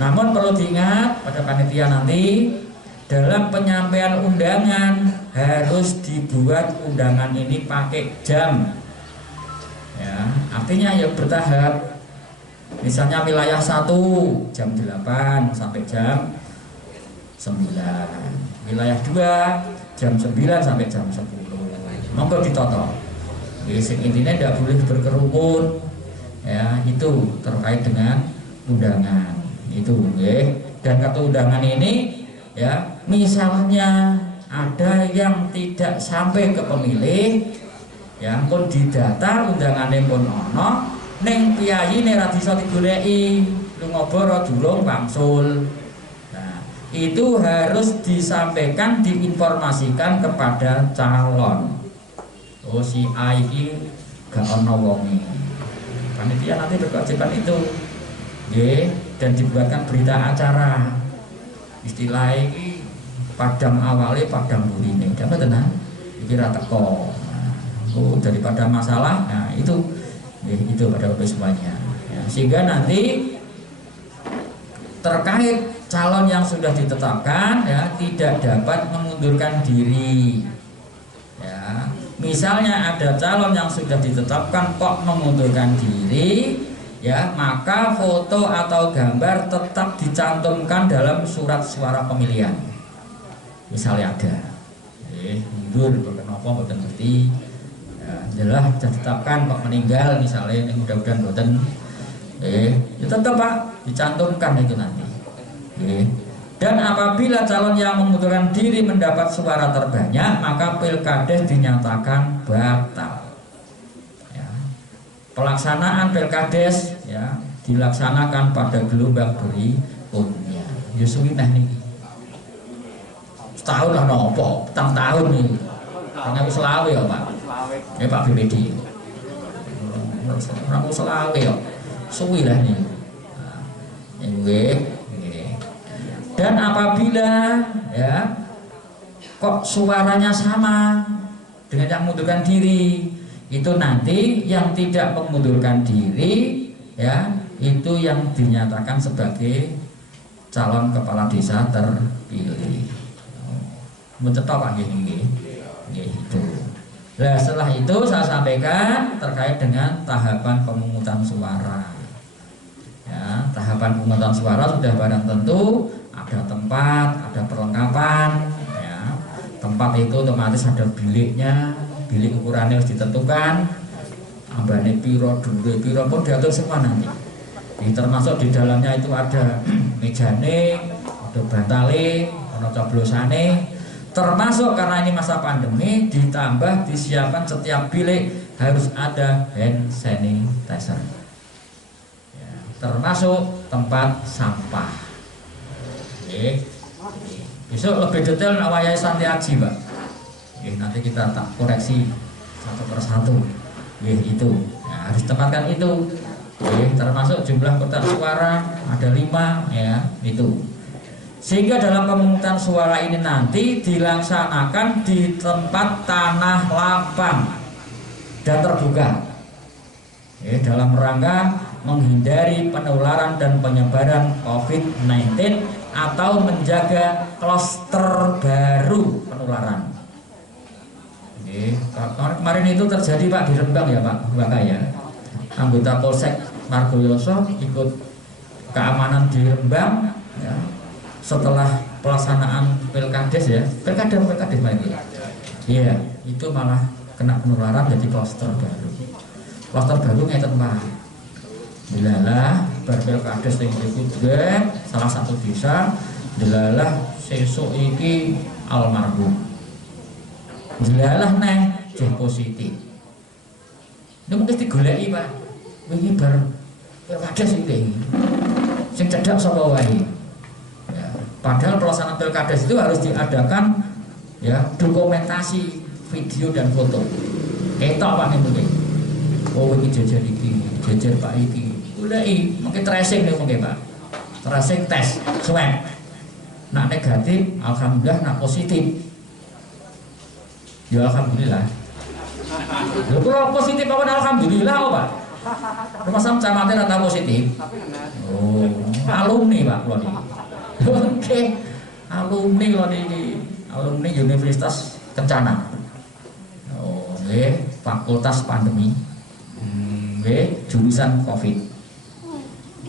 Namun perlu diingat pada panitia nanti, dalam penyampaian undangan harus dibuat undangan ini pakai jam ya, artinya yang bertahap. Misalnya wilayah 1 jam 8 sampai jam 9, wilayah 2 jam 9 sampai jam 10. Monggo ditoto. Intinya tidak boleh berkerumun ya, itu terkait dengan undangan itu ya. Dan kartu undangan ini ya, misalnya ada yang tidak sampai ke pemilih ya, pun didata undangannya pun ono neng piyayi nih radisa digoleki lunga boro durung wangsul. Nah, itu harus disampaikan, diinformasikan kepada calon. Oh si A iki gak ono wonge. Panitia nanti berkewajiban itu. Nggih, dan dibuatkan berita acara. Istilah ini padang awalnya padang burine. Dapat tenang. Iki ra teko. Daripada masalah, nah itu pada Bapak semuanya ya, sehingga nanti terkait calon yang sudah ditetapkan ya tidak dapat mengundurkan diri ya. Misalnya ada calon yang sudah ditetapkan kok mengundurkan diri ya, maka foto atau gambar tetap dicantumkan dalam surat suara pemilihan. Misalnya ada mundur kenapa mboten ngerti jelas ditetapkan Pak meninggal misalnya, yang mudah-mudahan boten ya tetap Pak dicantumkan itu nanti. Dan apabila calon yang mengundurkan diri mendapat suara terbanyak, maka pilkades dinyatakan batal ya. Pelaksanaan pilkades ya dilaksanakan pada gelombang berikutnya. Ya suwi nah niki setahun lah nopo, petang tahun nih karena selawe ya Pak. Ya Pak BPD orang selawe ya suwi lah nih. Dan apabila ya kok suaranya sama dengan yang mengundurkan diri, itu nanti yang tidak mengundurkan diri ya itu yang dinyatakan sebagai calon kepala desa terpilih. Mencetok Pak gini, itu. Nah setelah itu saya sampaikan terkait dengan tahapan pemungutan suara. Ya, tahapan pemungutan suara sudah barang tentu ada tempat, ada perlengkapan. Ya, tempat itu otomatis ada biliknya, bilik ukurannya harus ditentukan. Ambane piro, dhuwure piro pun diatur semua nanti. Termasuk di dalamnya itu ada mejane, ada bantale, ada coblosane. Termasuk karena ini masa pandemi, ditambah disiapkan setiap bilik harus ada hand sanitizer. Ya, termasuk tempat sampah. Oke. Besok lebih detail nawayai Santiaji, Pak. Oke, nanti kita tak koreksi satu persatu. Itu ya, harus tempatkan itu. Oke, termasuk jumlah kotak suara ada 5 ya itu. Sehingga dalam pemungutan suara ini nanti dilaksanakan di tempat tanah lapang dan terbuka. Dalam rangka menghindari penularan dan penyebaran COVID-19 atau menjaga klaster baru penularan. Kemarin itu terjadi Pak di Rembang ya Pak Wakaya. Anggota Polsek Margoyoso ikut keamanan di Rembang ya. Setelah pelaksanaan Pilkades ya, Pilkades lagi. Iya, itu malah kena penularan jadi klaster baru. Klaster baru ngeten Pak. Dilalah Pilkades yang juga salah satu desa, dilalah sesuk iki almarhum. Dilalah neh positif. Ini mungkin digoleki Pak. Wingi bar Pilkades iki. Sing cedhak sapa wae. Padahal pelaksanaan Pilkades itu harus diadakan ya dokumentasi video dan foto. Ketok Pak mungkin. Oh ini jajar iki, jajar Pak iki. Ulai mungkin tracing nih mungkin Pak. Tracing tes, swab. Nak negatif, alhamdulillah. Nak positif, ya alhamdulillah. Kalau positif apa alhamdulillah Pak. Rumah sama camatnya rata positif. Oh alumni Pak kalau ini. Oke, alumni loh ini, alumni Universitas Kencana. Oh, Fakultas Pandemi, jurusan COVID.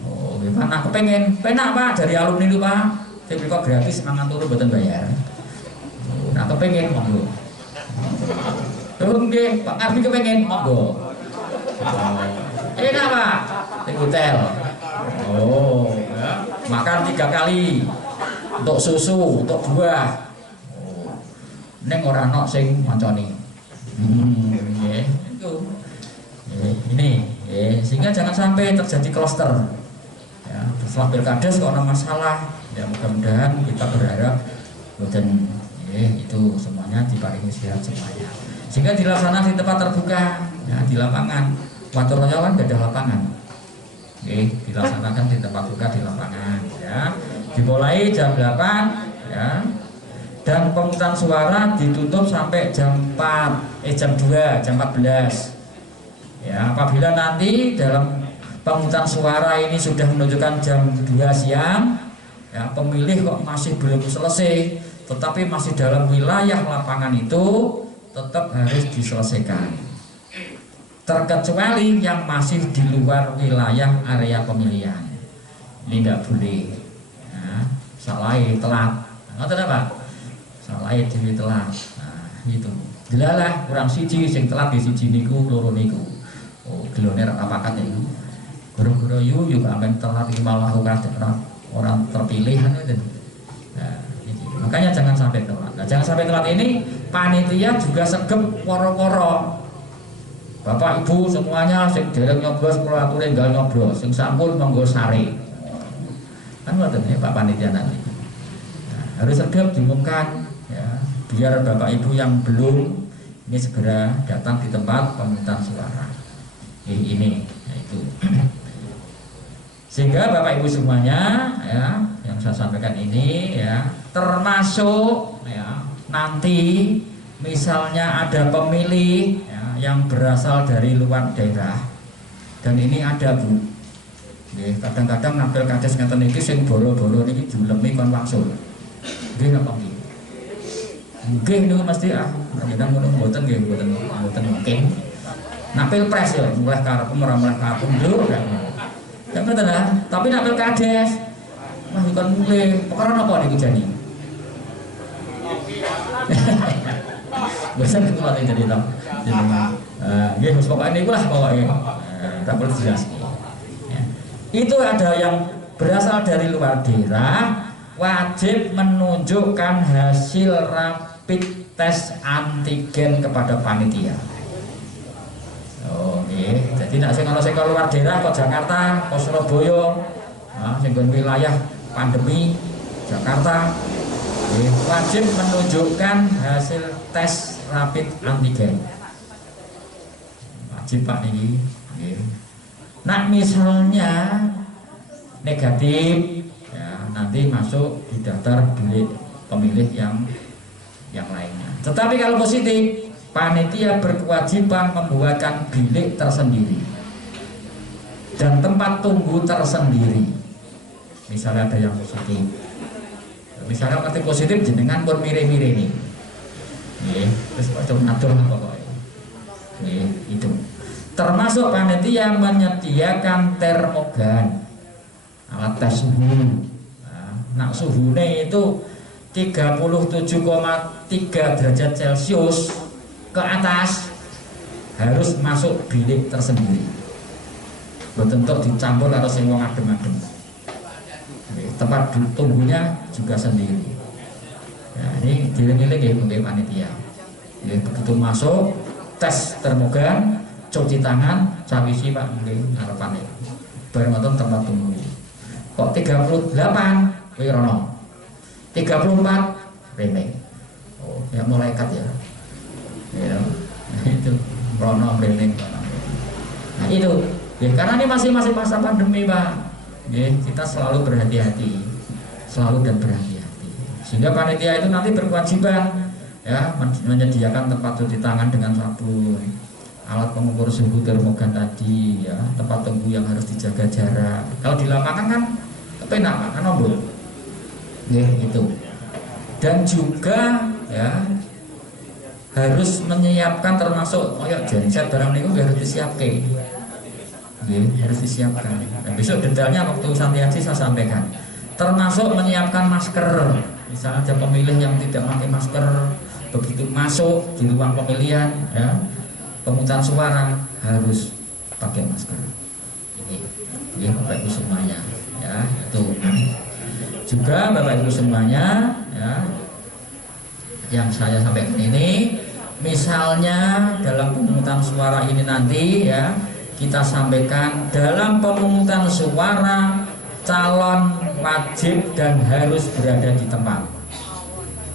Oh, mana kepengen, penak Pak dari alumni itu Pak. Tapi kok gratis, mangan turun buatan bayar. Oh, nah kepengen monggo. Oke, Pak Arfi kepengen monggo. Enak Pak, di hotel. Oh, ya. Makan 3 kali untuk susu, untuk buah. Oh, neng ora ono sing mancani. Itu. Ini, sehingga jangan sampai terjadi klaster. Ya, setelah Pilkades kalau ada masalah, ya mudah-mudahan kita berharap dan itu semuanya diparingi sehat semuanya. Sehingga dilaksanakan di tempat terbuka, ya, di lapangan. Watur Rayawan gak ada lapangan. Dilaksanakan di tempat buka di lapangan ya. Dimulai jam 8 ya. Dan pemungutan suara ditutup sampai jam 2, jam 14. Ya, apabila nanti dalam pemungutan suara ini sudah menunjukkan jam 2 siang, ya, pemilih kok masih belum selesai, tetapi masih dalam wilayah lapangan itu tetap harus diselesaikan. Terkecuali yang masih di luar wilayah area pemilihan, ini tidak boleh. Ya, salah telat, nggak tahu Pak. Salah dewi telat. Nah, itu. Dilalah kurang siji, sing telat di siji niku, loro niku. Oh, gelone ra pakat niku. Guru-guru yuk amen telat iki malah orang terpilih itu. Nah, gitu. Makanya jangan sampai telat. Nah, jangan sampai telat ini panitia juga segep woro-woro. Bapak Ibu semuanya sing dereng nyoblos kula aturi enggal nyoblos, sing sampun monggo sare. Kan ngoten ya Pak panitia nanti. Nah, harus segera diumumkan ya, biar Bapak Ibu yang belum ini segera datang di tempat pemungutan suara. Ini yaitu. Sehingga Bapak Ibu semuanya ya, yang saya sampaikan ini ya, termasuk ya nanti misalnya ada pemilih ya, yang berasal dari luar daerah dan ini ada Bu Nggih, kadang-kadang nampil kades ngeten iki sing bolo-bolo niki julemi kon wangsul. Nggih napa nggih? Nggih niku mesti panjenengan ngono mboten nggih mboten mungkin. Nampil pres ya, mulai karep ora mulai karep ndur kan. Ya mboten lah, tapi nampil kades. Wah kon mulai perkara napa niku jani? Bosan ketua ini jadi tau. Nggih wis pokoke niku lah pokoke. Tak perlu jelas. Itu ada yang berasal dari luar daerah wajib menunjukkan hasil rapid test antigen kepada panitia. Oke, jadi nak sing ana sing luar daerah kok Jakarta, kok Surabaya, sing wilayah pandemi Jakarta, wajib menunjukkan hasil tes rapid antigen. Wajib Pak niki. Nah misalnya negatif, ya nanti masuk di daftar bilik pemilih yang lainnya. Tetapi kalau positif, panitia berkewajiban membuatkan bilik tersendiri dan tempat tunggu tersendiri. Misalnya ada yang positif, misalnya nanti positif jenengan pun mire-mire nih, terus coba ngatur pokoknya, itu. Termasuk panitia menyediakan termogan, alat tes suhu. Nah suhunya itu 37,3 derajat Celcius ke atas harus masuk bilik tersendiri. Bentuk dicampur atau sing wong adem-adem. Tempat tunggunya juga sendiri. Nah, ini dilihat ya mungkin panitia. Begitu masuk tes termogan, cuci tangan, sawisi Pak mungkin harapannya. Bareng nonton tempat tunggu. Kok 38 kowe rono. 34 rene. Oh, ya malaikat ya. Ya, itu rono rene. Nah, itu. Ya, karena ini masih masa pandemi, Pak. Ya, kita selalu berhati-hati. Selalu dan berhati-hati. Sehingga panitia itu nanti berkewajiban ya menyediakan tempat cuci tangan dengan sabun, alat pengukur suhu termogan tadi, ya tempat tunggu yang harus dijaga jarak. Kalau di lapangan kan kepenak kan ombol, ya itu. Dan juga ya harus menyiapkan termasuk kayak genset barang itu harus disiapkan, ya, harus disiapkan. Dan besok detailnya waktu Santiaji saya sampaikan. Termasuk menyiapkan masker. Misalnya ada pemilih yang tidak pakai masker, begitu masuk di ruang pemilihan, ya pemungutan suara harus pakai masker. Ini Bapak Ibu semuanya, ya itu. Juga Bapak Ibu semuanya, ya yang saya sampaikan ini, misalnya dalam pemungutan suara ini nanti, ya kita sampaikan dalam pemungutan suara calon wajib dan harus berada di tempat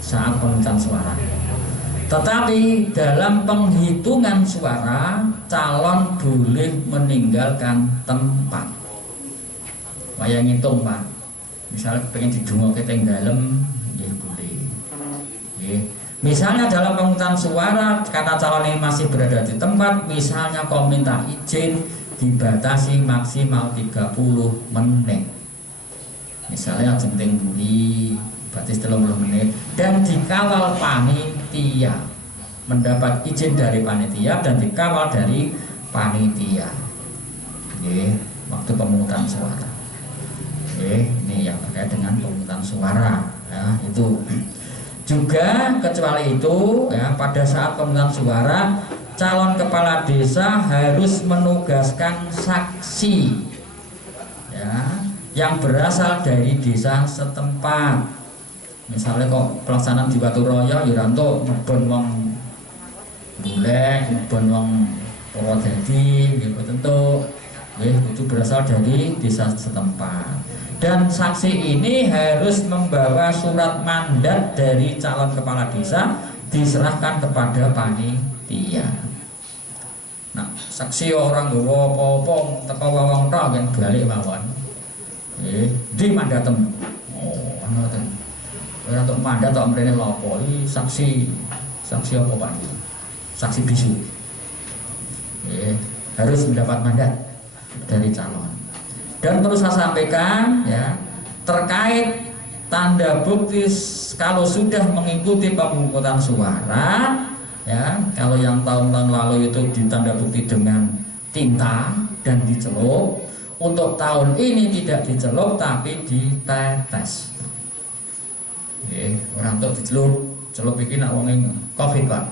saat pemungutan suara. Tetapi dalam penghitungan suara calon boleh meninggalkan tempat. Wayang ngitung Pak. Misalnya pengen didungokke teng dalem, ya boleh. Ya. Misalnya dalam pemungutan suara karena calon ini masih berada di tempat, misalnya kau minta izin dibatasi maksimal 30 menit. Misalnya jenting buli batis 30 menit dan dikawal panitia, mendapat izin dari panitia dan dikawal dari panitia. Oke, waktu pemungutan suara. Oke, ini yang terkait dengan pemungutan suara, ya itu. Juga kecuali itu, ya pada saat pemungutan suara calon kepala desa harus menugaskan saksi, ya yang berasal dari desa setempat. Misalnya kok pelaksanaan di Waturaya Wiranto ngebon wong Bulek, ngebon wong Purwodadi, gitu tentu itu berasal dari desa setempat. Dan saksi ini harus membawa surat mandat dari calon kepala desa diserahkan kepada panitia. Nah, saksi orang nggawa apa-apa teko wong tok kan balik mawon. Di mandatem. Oh, ngoten. Ora tok mandat tok mrene lapo iki saksi apa Pak? Saksi bisu. Harus mendapat mandat dari calon. Dan perlu saya sampaikan ya, terkait tanda bukti kalau sudah mengikuti pemungutan suara ya, kalau yang tahun-tahun lalu itu ditanda bukti dengan tinta dan dicelup, untuk tahun ini tidak dicelup tapi ditetes. Oke, orang untuk dicelup, celup iki nak wong Covid Pak.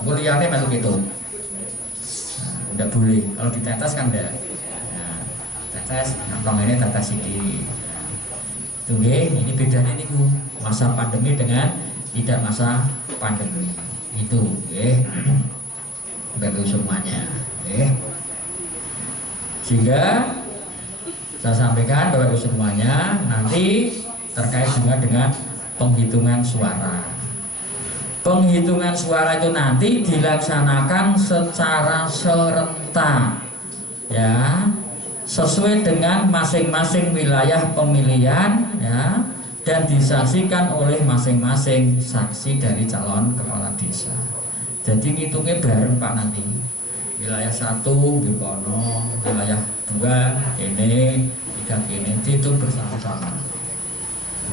Kuliahnya masuk itu. Nah, tidak boleh. Kalau ditetes kan enggak. Nah, tetes, nah ini tetes sendiri. Tuh, ini bedanya nih masa pandemi dengan tidak masa pandemi itu, bagi semuanya, sehingga saya sampaikan Bapak Ibu semuanya nanti terkait juga dengan penghitungan suara. Penghitungan suara itu nanti dilaksanakan secara serentak, ya. Sesuai dengan masing-masing wilayah pemilihan ya, dan disaksikan oleh masing-masing saksi dari calon kepala desa. Jadi ngitungnya bareng Pak nanti. Wilayah 1 Bipono, wilayah 2 kene, 3 kene, itu bersama-sama.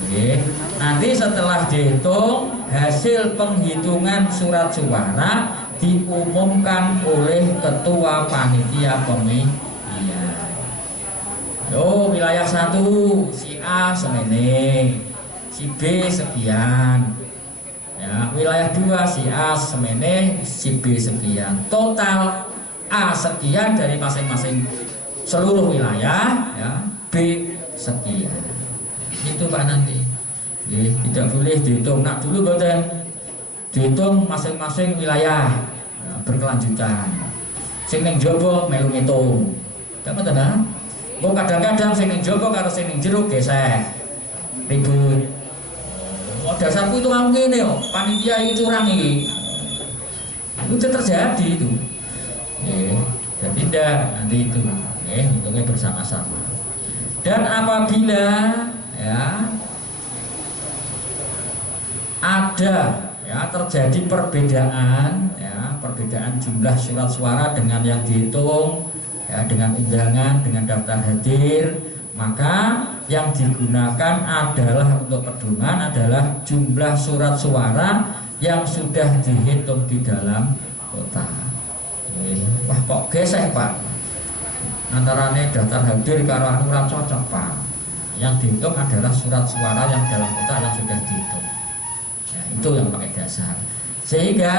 Oke. Nanti setelah dihitung hasil penghitungan surat suara diumumkan oleh ketua panitia pemilihan. Yo, wilayah 1 si A semene, si B sekian. Ya, wilayah 2 si A semene, si B sekian. Total A sekian dari masing-masing seluruh wilayah, ya, B sekian. Itu Pak nanti. Tidak boleh dihitung nak dulu boten. Dihitung masing-masing wilayah ya, berkelanjutan. Sing ning jaba melu ngitung. Dapat ta? Kok kadang-kadang sing ning jaba karo sing ning jero gesek. Ribut. Oh, dasarku itu ngomong ngene kok, panitia itu curang iki. Itu terjadi itu. Jadi tidak nanti itu, hitungnya bersama-sama. Dan apabila ya ada ya terjadi perbedaan ya, perbedaan jumlah surat suara dengan yang dihitung ya, dengan undangan, dengan daftar hadir, maka yang digunakan adalah untuk pedoman adalah jumlah surat suara yang sudah dihitung di dalam kotak. Wah kok gesek Pak, antaranya daftar hadir karo anu ora cocok Pak. Yang dihitung adalah surat suara yang dalam kotak yang sudah dihitung ya, itu yang pakai dasar. Sehingga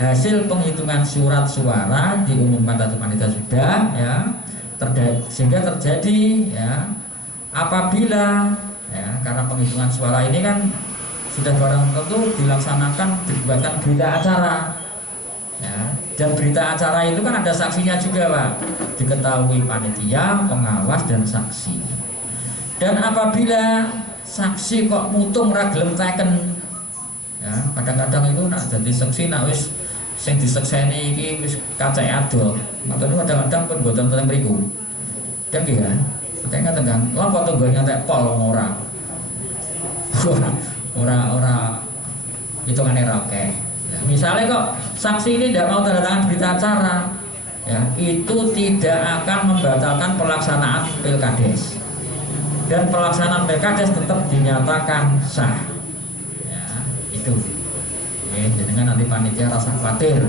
hasil penghitungan surat suara diumumkan tadi panitia sudah ya, sehingga terjadi ya apabila ya karena penghitungan suara ini kan sudah barang tentu dilaksanakan dibuatkan berita acara ya, dan berita acara itu kan ada saksinya juga Pak, diketahui panitia, pengawas dan saksi. Dan apabila saksi kok mutung ra gelem teken ya, kadang-kadang itu nak jadi saksi nak wis sing disekseni iki wis kacek adol. Matur kadang-kadang pun boten teng mriku. Dan nggih ya. Kayaknya tegang, lha foto gue nyantek pol ora. Ora hitungane ra oke. Ya, misalnya kok saksi ini tidak mau tanda tangan berita acara, ya itu tidak akan membatalkan pelaksanaan Pilkades. Dan pelaksanaan Pilkades tetap dinyatakan sah. Ya, itu. Dengan nanti panitia rasa khawatir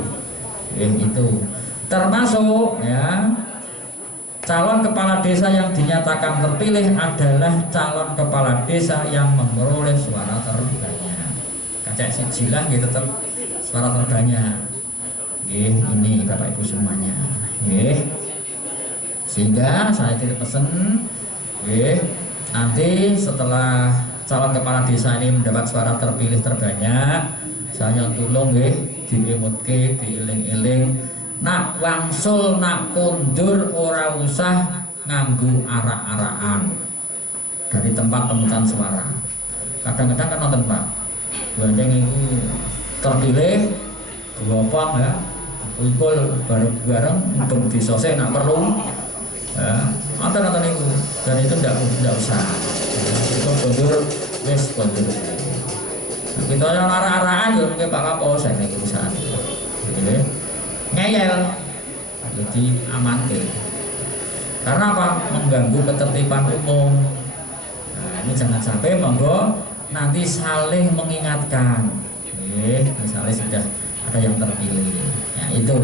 itu termasuk ya calon kepala desa yang dinyatakan terpilih adalah calon kepala desa yang memperoleh suara terbanyak. Kacak sijilah gitu tetap suara terbanyak. Ini Bapak Ibu semuanya. Sehingga saya titip pesan nanti setelah calon kepala desa ini mendapat suara terpilih terbanyak, saya tolong diemutke, dieling-eling, nak wangsul, nak kondur, ora usah nganggu arak-arakan dari tempat pemungutan suara. Kadang-kadang kan nonton Pak, bandeng itu terpilih gelompang ya, kumpul bareng-bareng untuk disose nak perlu ya, nonton itu, dan itu tidak usah itu kondur, wes kondur. Kita yang arah-arahan juga mungkin Pak Kapolsek nih urusan ngeyel jadi aman ke Karena apa? Mengganggu ketertiban umum. Nah, ini jangan sampai, monggo nanti saling mengingatkan. Misalnya sudah ada yang terpilih. Ya itu.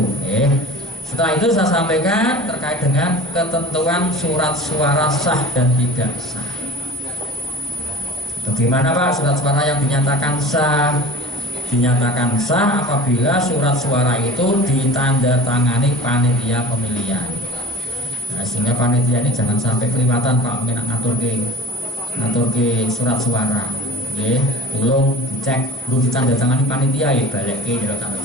Setelah itu saya sampaikan terkait dengan ketentuan surat suara sah dan tidak sah. Bagaimana Pak surat suara yang dinyatakan sah? Dinyatakan sah apabila surat suara itu ditandatangani panitia pemilihan. Nah, sehingga panitia ini jangan sampai kelewatan Pak ngatur ke surat suara. Tolong dicek, belum ditandatangani panitia ya balik ke tanda tangan.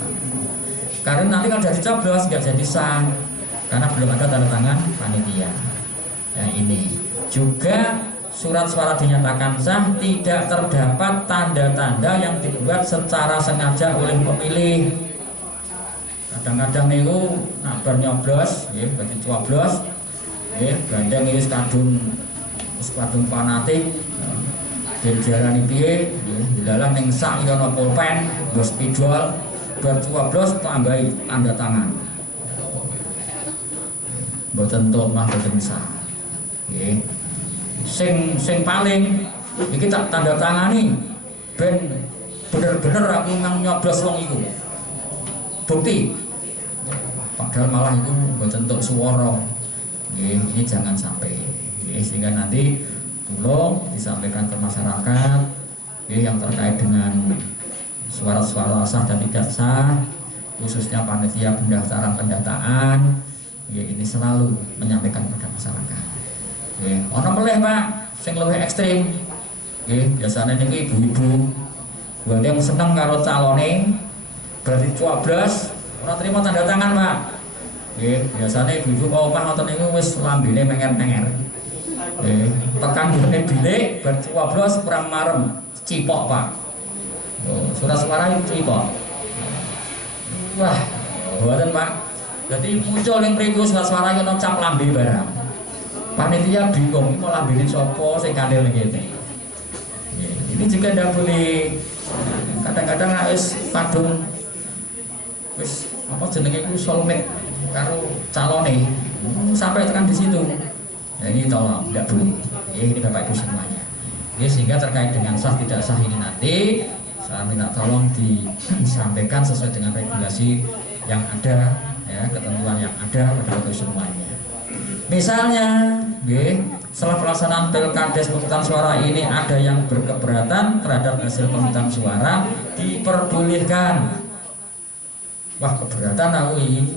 Karena nanti kalau jadi coblos nggak jadi sah karena belum ada tanda tangan panitia. Ya ini juga surat suara dinyatakan sah tidak terdapat tanda-tanda yang dibuat secara sengaja oleh pemilih. Kadang-kadang itu nak bernyoblos, berarti coblos, gandeng itu kadung fanatik, dijarani piye, dilalah ning sak yono pulpen, bos spidol. Bercoblos tambahi tanda tangan. Mboten tomah mboten sah. Nggih. Sing paling iki tak tanda tangani ben bener-bener aku nang nyoblos wong iku. Bukti. Padahal malah iku mboten entuk swara. Nggih, ini jangan sampai. Nggih, sehingga nanti tolong disampaikan ke masyarakat yang terkait dengan suara-suara sah dan tidak sah, khususnya panitia pendaftaran pendataan, ini selalu menyampaikan kepada masyarakat. Ono meleh Pak, sing luwih ekstrim, biasanya ini ibu-ibu, buat yang seneng karo calone, berarti coblos, orang terima tanda tangan Pak. Biasanya ibu-ibu kalau omah nonton ini wis lambene menger-menger. Tekan gune bilik, bercoblos kurang marem, cipok Pak. Surat suara itu Pak. Wah, buatan Pak. Jadi muncul yang mriku surat suara yang cap lambe barang. Panitia bingung mau lambene sapa sing kandel ngene. Ini juga tidak boleh. Kadang-kadang wis kadung wis apa jenenge iku solmet karo calone sampai tekan di situ. Ya ini tolong tidak boleh. Ini Bapak Ibu semuanya. Sehingga terkait dengan sah tidak sah ini nanti saya minta tolong disampaikan sesuai dengan regulasi yang ada, ya, ketentuan yang ada pada waktu semuanya. Misalnya, setelah pelaksanaan Pilkades pemungutan suara ini ada yang berkeberatan terhadap hasil pemungutan suara, diperbolehkan. Wah, keberatan aku ini,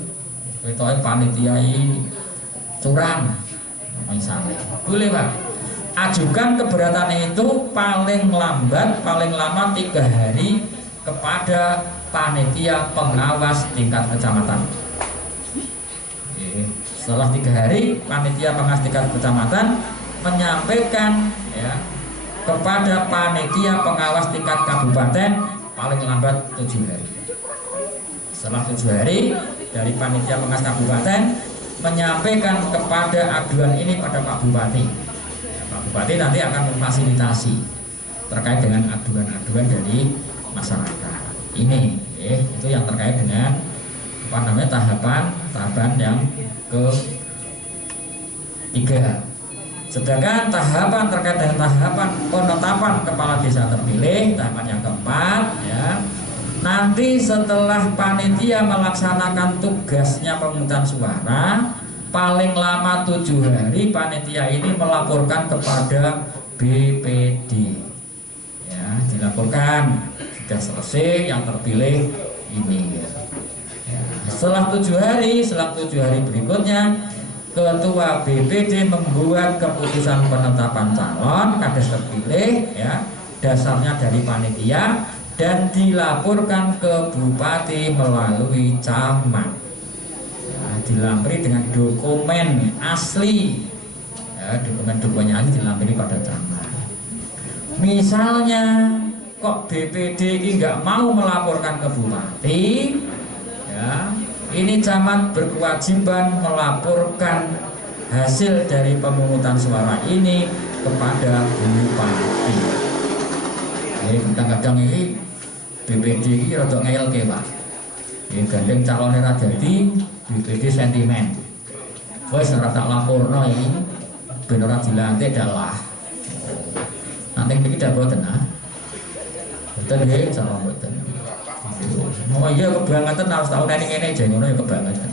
panitia ini curang, misalnya, boleh Pak. Ajukan keberatan itu paling lambat, paling lama 3 hari kepada panitia pengawas tingkat kecamatan. Setelah 3 hari, panitia pengawas tingkat kecamatan menyampaikan ya kepada panitia pengawas tingkat kabupaten paling lambat 7 hari. Setelah 7 hari dari panitia pengawas kabupaten menyampaikan kepada aduan ini pada Pak Bupati. Bupati nanti akan memfasilitasi terkait dengan aduan-aduan dari masyarakat. Ini, itu yang terkait dengan apa namanya tahapan yang ke-3. Sedangkan tahapan terkait dengan tahapan penetapan kepala desa terpilih, tahapan yang ke-4, ya. Nanti setelah panitia melaksanakan tugasnya pemungutan suara, paling lama 7 hari panitia ini melaporkan kepada BPD. Ya, dilaporkan sudah selesai yang terpilih ini. Ya, setelah 7 hari berikutnya Ketua BPD membuat keputusan penetapan calon kades terpilih, ya, dasarnya dari panitia dan dilaporkan ke Bupati melalui camat. Dilampiri dengan dokumen asli, ya, dokumen-dokumennya asli dilampiri pada camat. Misalnya kok BPD ini nggak mau melaporkan ke bupati, ya, ini camat berkewajiban melaporkan hasil dari pemungutan suara ini kepada bupati. Kadang-kadang ini BPD ini rada ngeyel ke Pak. Gandeng calonnya ra dadi BPD sentimen. wes ora tak laporno iki ben ora dilantik dalah. Nanti iki dak boten ah. Boten nggih cara boten. Oh iya kebangetan harus tahu ngene aja ngono ya kebangetan.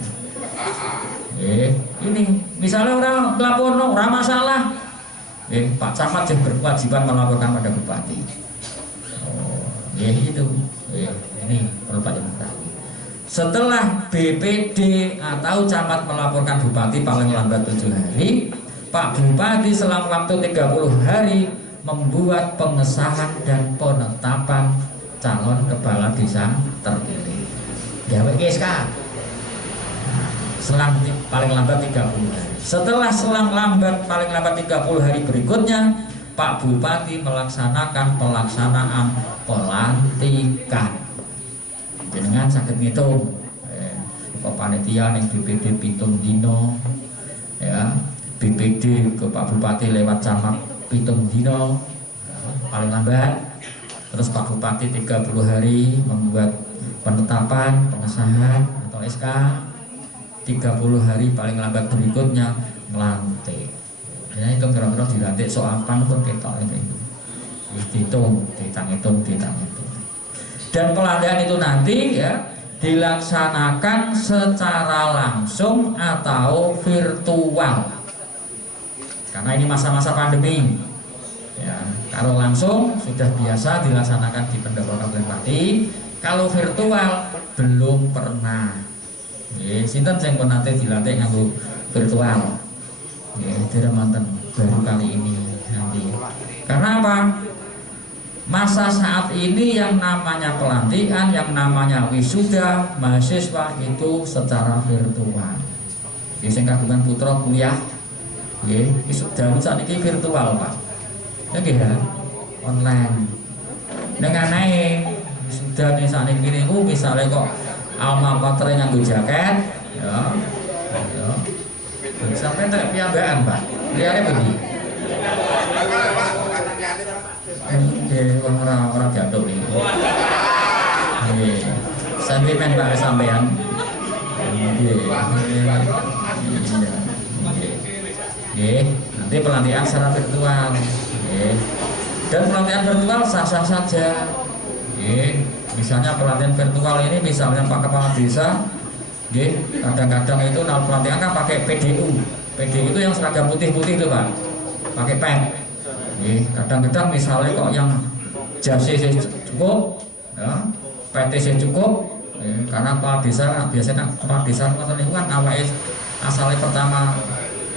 Ini misalnya orang laporno ora masalah. Pak Camat yang berkewajiban melaporkan pada bupati. Oh, itu. Ini perlu Pak Camat. Setelah BPD atau camat melaporkan bupati paling lambat 7 hari, Pak Bupati selang waktu 30 hari membuat pengesahan dan penetapan calon kepala desa terpilih. Gawe SK. Selang paling lambat 30 hari. Setelah selang lambat paling lambat 30 hari berikutnya, Pak Bupati melaksanakan pelaksanaan pelantikan. Jenengan sakit ngitung ke panitia yang BPD pitung dino ya, BPD ke Pak Bupati lewat camat pitung dino paling lambat, terus Pak Bupati 30 hari membuat penetapan pengesahan atau SK, 30 hari paling lambat berikutnya melantik. Ya itu kira-kira dilantik soal apa pun ketok itu dihitung, ditang-hitung. Dan pelantikan itu nanti ya dilaksanakan secara langsung atau virtual. Karena ini masa-masa pandemi. Ya, kalau langsung sudah biasa dilaksanakan di Pendopo Kabupaten Pati. Kalau virtual belum pernah. Sinten sing pun nanti dilantik nganggo virtual. Tidak mantan baru kali ini nanti. Karena apa? Masa saat ini yang namanya pelantikan, yang namanya wisuda mahasiswa itu secara virtual. Sing kagungan putra kuliah, wisuda saat ini virtual Pak. Ya online. Dengan naik wisuda nih saat ini misalnya kok alma mater nganggo jaket, ya. Sampai tak piambaan Pak. Lihatnya begini. Orang jatuh nih. Sentimen Pak sampean. Nanti pelantikan secara virtual. Dan pelantikan virtual sah-sah saja. Misalnya pelantikan virtual ini misalnya Pak Kepala Desa, kadang-kadang itu pelantikan kan pakai PDU. PDU itu yang seragam putih-putih itu Pak, pakai pen. Kadang-kadang misalnya kok yang jasi cukup, ya, PT cukup, karena kepala desa biasanya kepala desa itu kan awalnya asalnya pertama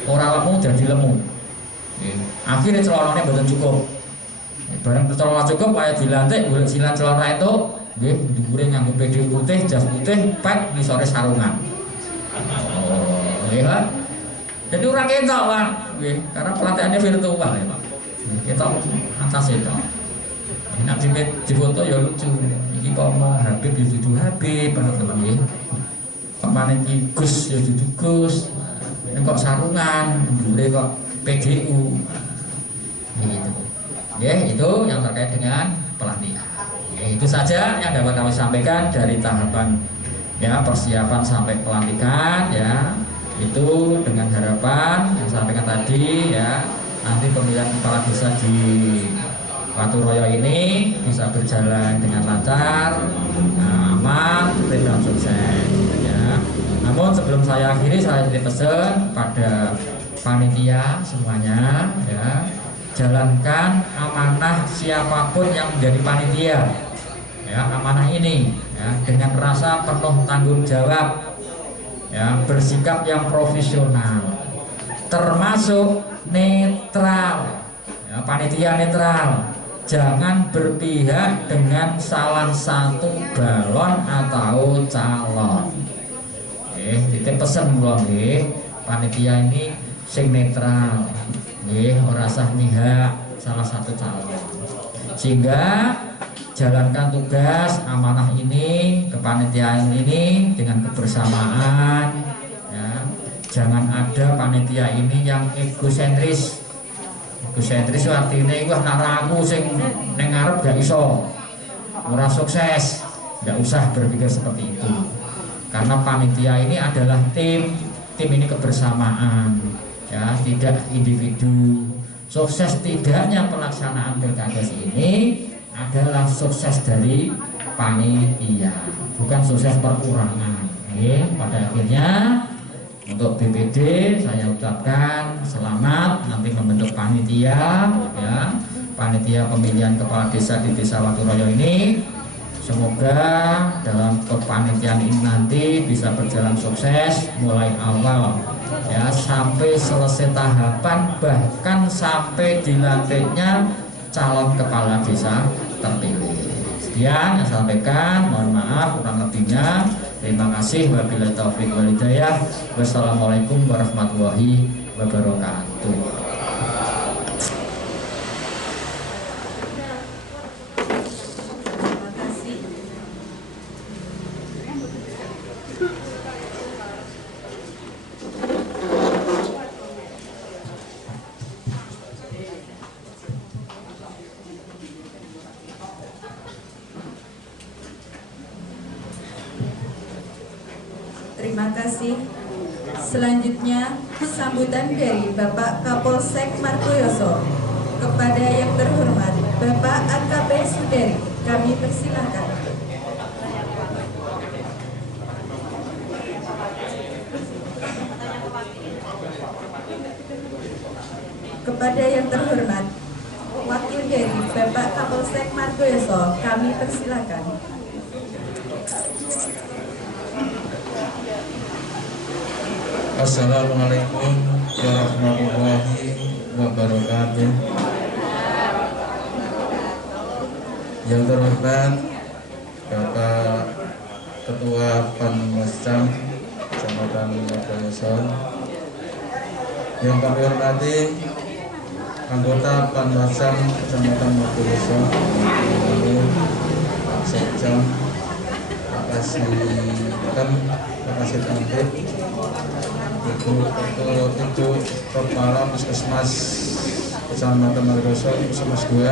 orang lemu jadi lemu, akhirnya celonanya betul cukup, barang celana cukup kayak dilantik boleh silan celana itu, diburing nganggo PD putih, jas putih, pet di sore sarungan, kan? Jadi orang ketok Pak, karena pelatihannya virtual ya Pak. Kita atas itu. Nanti di foto ya lucu. Ini kok mau Habib ya duduk Habib, teman-teman ya. Kok mana ini Gus ya duduk Gus. Ini kok sarungan, boleh kok PGU. Gitu. Ya itu yang terkait dengan pelantikan. Ya, itu saja yang dapat kami sampaikan dari tahapan ya persiapan sampai pelantikan ya. Itu dengan harapan yang saya sampaikan tadi ya. Nanti pemilihan kepala desa di Paturoyo ini bisa berjalan dengan lancar, aman, dan sukses. Ya. Namun sebelum saya akhiri, saya titip pesan pada panitia semuanya, ya, jalankan amanah siapapun yang menjadi panitia, ya, amanah ini, ya, dengan rasa penuh tanggung jawab, ya, bersikap yang profesional, termasuk netral, ya, panitia netral, jangan berpihak dengan salah satu balon atau calon. Titip pesen kula nggih, panitia ini sing netral, nggih, ora sah mihak salah satu calon. Sehingga jalankan tugas amanah ini, kepanitiaan ini dengan kebersamaan. Jangan ada panitia ini yang egosentris. Egosentris artinya wah nak aku sing ning ngarep gak iso, ora sukses. Gak usah berpikir seperti itu. Karena panitia ini adalah tim tim ini kebersamaan, ya, tidak individu. Sukses tidaknya pelaksanaan Pilkades ini adalah sukses dari panitia, bukan sukses perorangan. Pada akhirnya untuk BPD saya ucapkan selamat nanti membentuk panitia, ya, panitia pemilihan kepala desa di Desa Waturoyo ini. Semoga dalam kepanitiaan ini nanti bisa berjalan sukses mulai awal, ya, sampai selesai tahapan, bahkan sampai dilantiknya calon kepala desa terpilih. Sekian yang saya sampaikan, mohon maaf kurang lebihnya. Terima kasih. Wabillahi taufiq wal hidayah. Wassalamualaikum warahmatullahi wabarakatuh. Terima kasih. Selanjutnya, sambutan dari Bapak Kapolsek Margoyoso. Kepada yang terhormat Bapak AKP Suderi, kami persilahkan. Kepada yang terhormat Wakil dari Bapak Kapolsek Margoyoso, kami persilahkan. Assalamualaikum warahmatullahi wabarakatuh. Yang terhormat Bapak Ketua Panwascam Kecamatan Margoyoso, yang kami hormati anggota Panwascam Kecamatan Margoyoso, Pak Sekjam, Pak Kasih Tantip, Ibu Kepala Puskesmas Kecamatan Margoyoso, Puskesmas 2,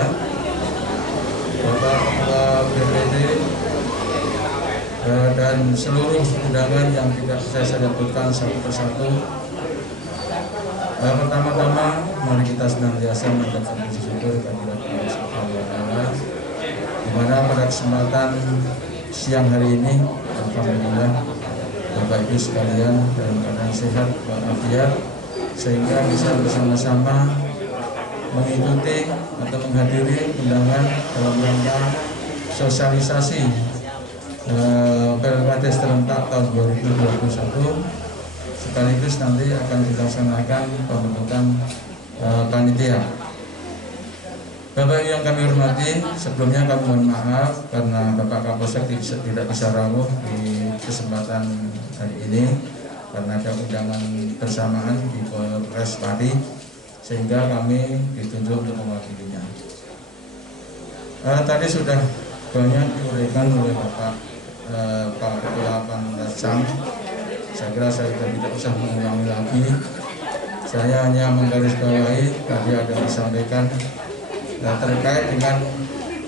Bapak Ketua BPD, dan seluruh undangan yang tidak saya sebutkan satu persatu. Pertama-tama mari kita senantiasa mengucapkan puji syukur kepada Allah Subhanahu wa Ta'ala, di mana pada kesempatan siang hari ini alhamdulillah Bapak Ibu sekalian dalam keadaan sehat walafiat, sehingga bisa bersama-sama mengikuti atau menghadiri undangan dalam rangka sosialisasi Pilkades serentak tahun 2021, sekaligus nanti akan dilaksanakan pembentukan panitia. Bapak yang kami hormati, sebelumnya kami mohon maaf karena Bapak Kapolsek tidak bisa rawuh di kesempatan hari ini karena ada undangan bersamaan di Polres Pati, sehingga kami ditunjuk untuk mewakilinya. Tadi sudah banyak diuraikan oleh Bapak Ketua Panwascam. Saya kira saya tidak usah mengulangi lagi. Saya hanya menggarisbawahi tadi ada disampaikan terkait dengan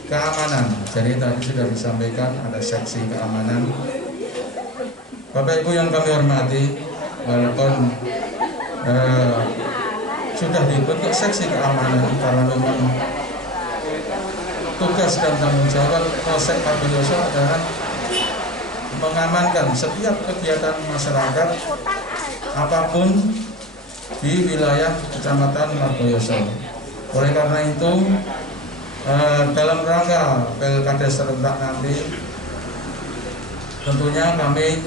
keamanan. Jadi tadi sudah disampaikan ada seksi keamanan. Bapak Ibu yang kami hormati, walaupun sudah dibentuk seksi keamanan karena memang tugas dan tanggung jawab Polsek Margoyoso adalah mengamankan setiap kegiatan masyarakat apapun di wilayah Kecamatan Margoyoso. Oleh karena itu, dalam rangka Pilkades serentak nanti, tentunya kami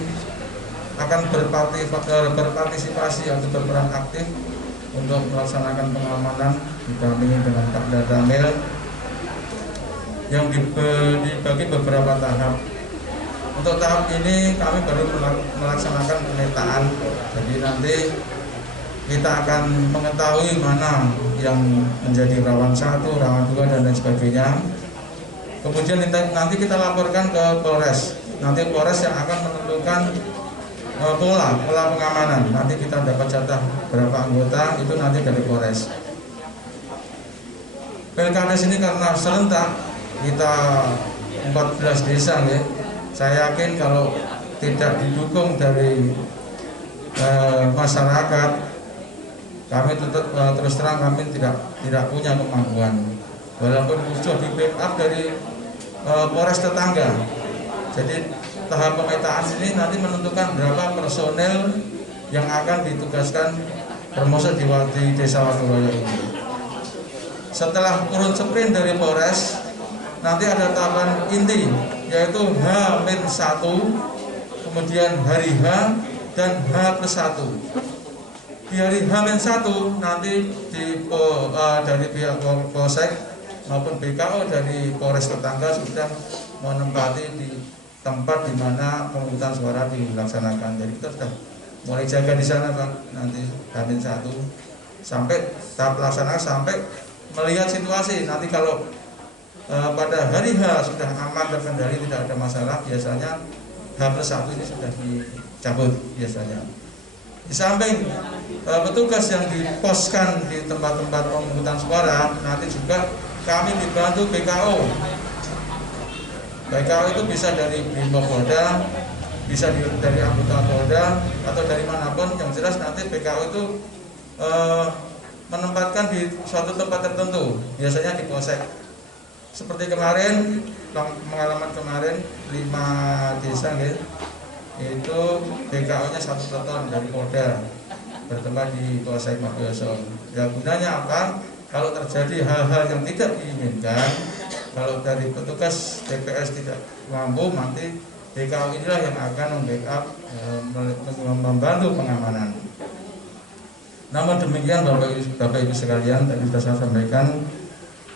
akan berpartisipasi atau berperan aktif untuk melaksanakan pengamanan didampingi dengan Pak Dadamel yang dibagi beberapa tahap. Untuk tahap ini kami baru melaksanakan pemetaan, jadi nanti kita akan mengetahui mana yang menjadi rawan 1, rawan 2 dan lain sebagainya. Kemudian nanti kita laporkan ke Polres. Nanti Polres yang akan menentukan pola pengamanan. Nanti kita dapat jatah berapa anggota, itu nanti dari Polres. Pilkades ini karena serentak, kita 14 desa ya. Saya yakin kalau tidak didukung dari masyarakat, kami terus terang kami tidak punya kemampuan, walaupun sudah di backup dari Polres tetangga. Jadi tahap pemetaan ini nanti menentukan berapa personel yang akan ditugaskan termasuk di Desa Waturoyo ini. Setelah turun sprint dari Polres, nanti ada tahapan inti, yaitu H-1, kemudian hari H dan H+1. Di hari H-1 nanti dari pihak Polsek maupun BKO dari Polres tetangga sudah menempati di tempat di mana pemungutan suara dilaksanakan. Jadi kita sudah mulai jaga di sana, Pak. Nanti H-1 sampai tahap pelaksanaan, sampai melihat situasi. Nanti kalau pada hari H sudah aman, terkendali, tidak ada masalah, biasanya H+1 ini sudah dicabut biasanya. Di samping petugas yang diposkan di tempat-tempat pemungutan suara, nanti juga kami dibantu BKO. BKO itu bisa dari Brimopolda, bisa dari anggota Polda, atau dari manapun. Yang jelas nanti BKO itu menempatkan di suatu tempat tertentu, biasanya di Polsek. Seperti kemarin, pengalaman kemarin 5 desa gitu, itu BKO-nya 1 peloton dari Polda bertempat di Polsek Margoyoso. Ya, gunanya apa? Kalau terjadi hal-hal yang tidak diinginkan, kalau dari petugas TPS tidak mampu, nanti BKO inilah yang akan membackup, membantu pengamanan. Namun demikian Bapak Ibu sekalian, tadi sudah saya sampaikan,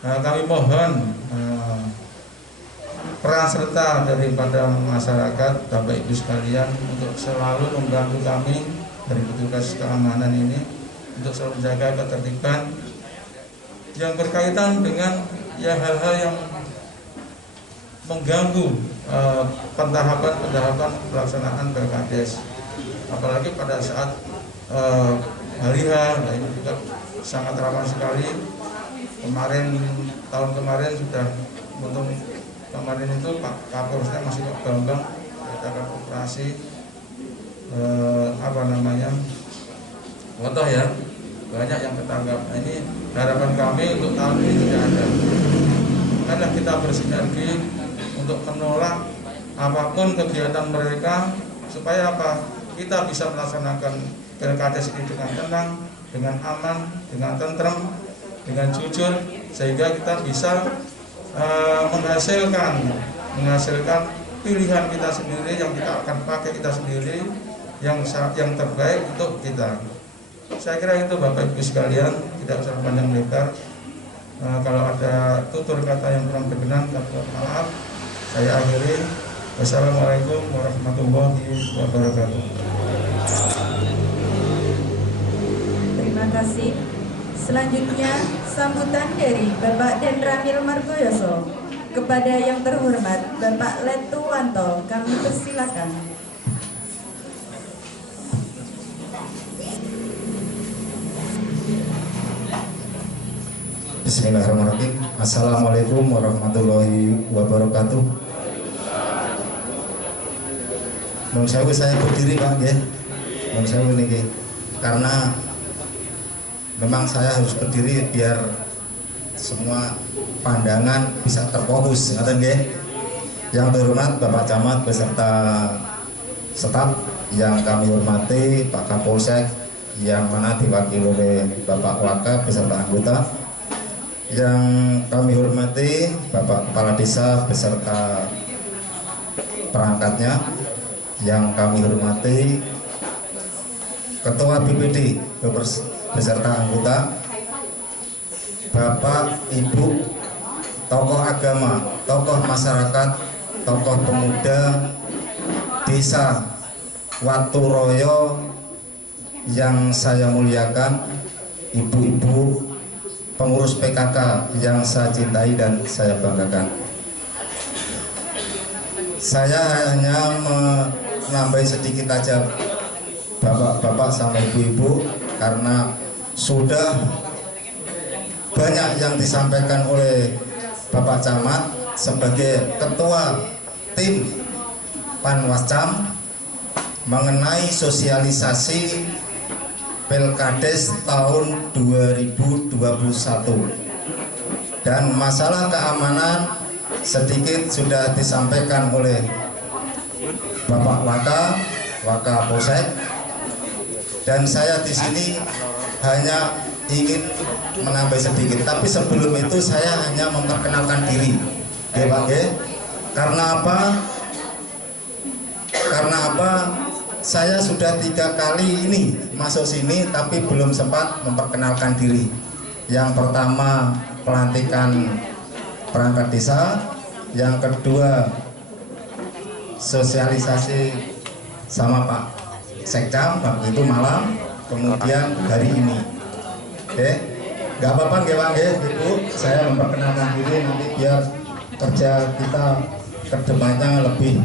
kami mohon peran serta daripada masyarakat, Bapak Ibu sekalian, untuk selalu membantu kami dari petugas keamanan ini untuk selalu menjaga ketertiban yang berkaitan dengan hal-hal yang mengganggu pentahapan pelaksanaan Pilkades, apalagi pada saat hari H. Nah, ini juga sangat rawan sekali. Tahun kemarin sudah, untung kemarin itu Pak Kapolresnya masih Pak Bambang mengadakan operasi foto ya, banyak yang ketangkap. Nah, ini harapan kami untuk tahun ini tidak ada. Karena kita bersinergi untuk menolak apapun kegiatan mereka, supaya apa? Kita bisa melaksanakan Pilkades ini dengan tenang, dengan aman, dengan tentrem, dengan jujur, sehingga kita bisa menghasilkan pilihan kita sendiri, yang kita akan pakai kita sendiri, yang terbaik untuk kita. Saya kira itu Bapak Ibu sekalian, tidak usah panjang lebar. Kalau ada tutur kata yang kurang berkenan, maaf. Saya akhiri. Wassalamualaikum warahmatullahi wabarakatuh. Terima kasih. Selanjutnya, sambutan dari Bapak Den Ramil Margoyoso. Kepada yang terhormat Bapak Letuwanto, kami persilakan. Bismillahirrahmanirrahim. Assalamualaikum warahmatullahi wabarakatuh. Saya berdiri Pak ya. Saya ini karena memang saya harus berdiri biar semua pandangan bisa terfokus, ngaten nggih. Yang terhormat Bapak Camat beserta staf yang kami hormati, Pak Kapolsek yang mana diwakili oleh Bapak Wakap beserta anggota. Yang kami hormati Bapak Kepala Desa beserta perangkatnya. Yang kami hormati Ketua BPD beserta anggota, Bapak, Ibu, tokoh agama, tokoh masyarakat, tokoh pemuda Desa Waturoyo yang saya muliakan, ibu-ibu pengurus PKK yang saya cintai dan saya banggakan. Saya hanya menambah sedikit aja bapak-bapak sama ibu-ibu, karena sudah banyak yang disampaikan oleh Bapak Camat sebagai ketua tim Panwascam mengenai sosialisasi Pilkades tahun 2021. Dan masalah keamanan sedikit sudah disampaikan oleh Bapak Waka Polsek, dan saya di sini hanya ingin menambah sedikit. Tapi sebelum itu saya hanya memperkenalkan diri, Pak. Karena apa? Saya sudah 3 kali ini masuk sini, tapi belum sempat memperkenalkan diri. Yang pertama pelantikan perangkat desa, yang kedua sosialisasi sama Pak Sekcam waktu itu malam, kemudian hari ini. Oke, nggak apa-apa Pak Ibu, saya memperkenalkan diri nanti biar kerja kita kedepannya lebih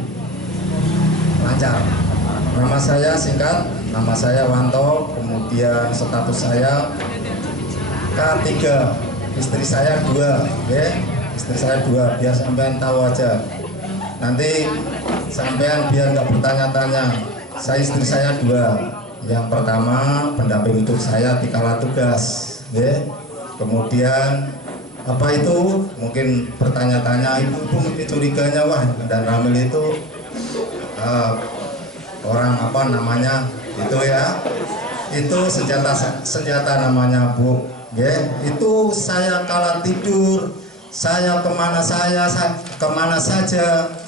lancar. Nama saya singkat, nama saya Wanto, kemudian status saya K3, istri saya 2, istri saya 2, biar sampean tahu aja. Nanti sampean biar nggak bertanya-tanya, istri saya 2. Yang pertama pendamping hidup saya di kala tugas, kemudian apa itu mungkin bertanya-tanya, ibu mungkin curiganya wah dan Ramil itu orang apa namanya itu ya, itu senjata namanya Bu, itu saya kala tidur, saya kemana saja,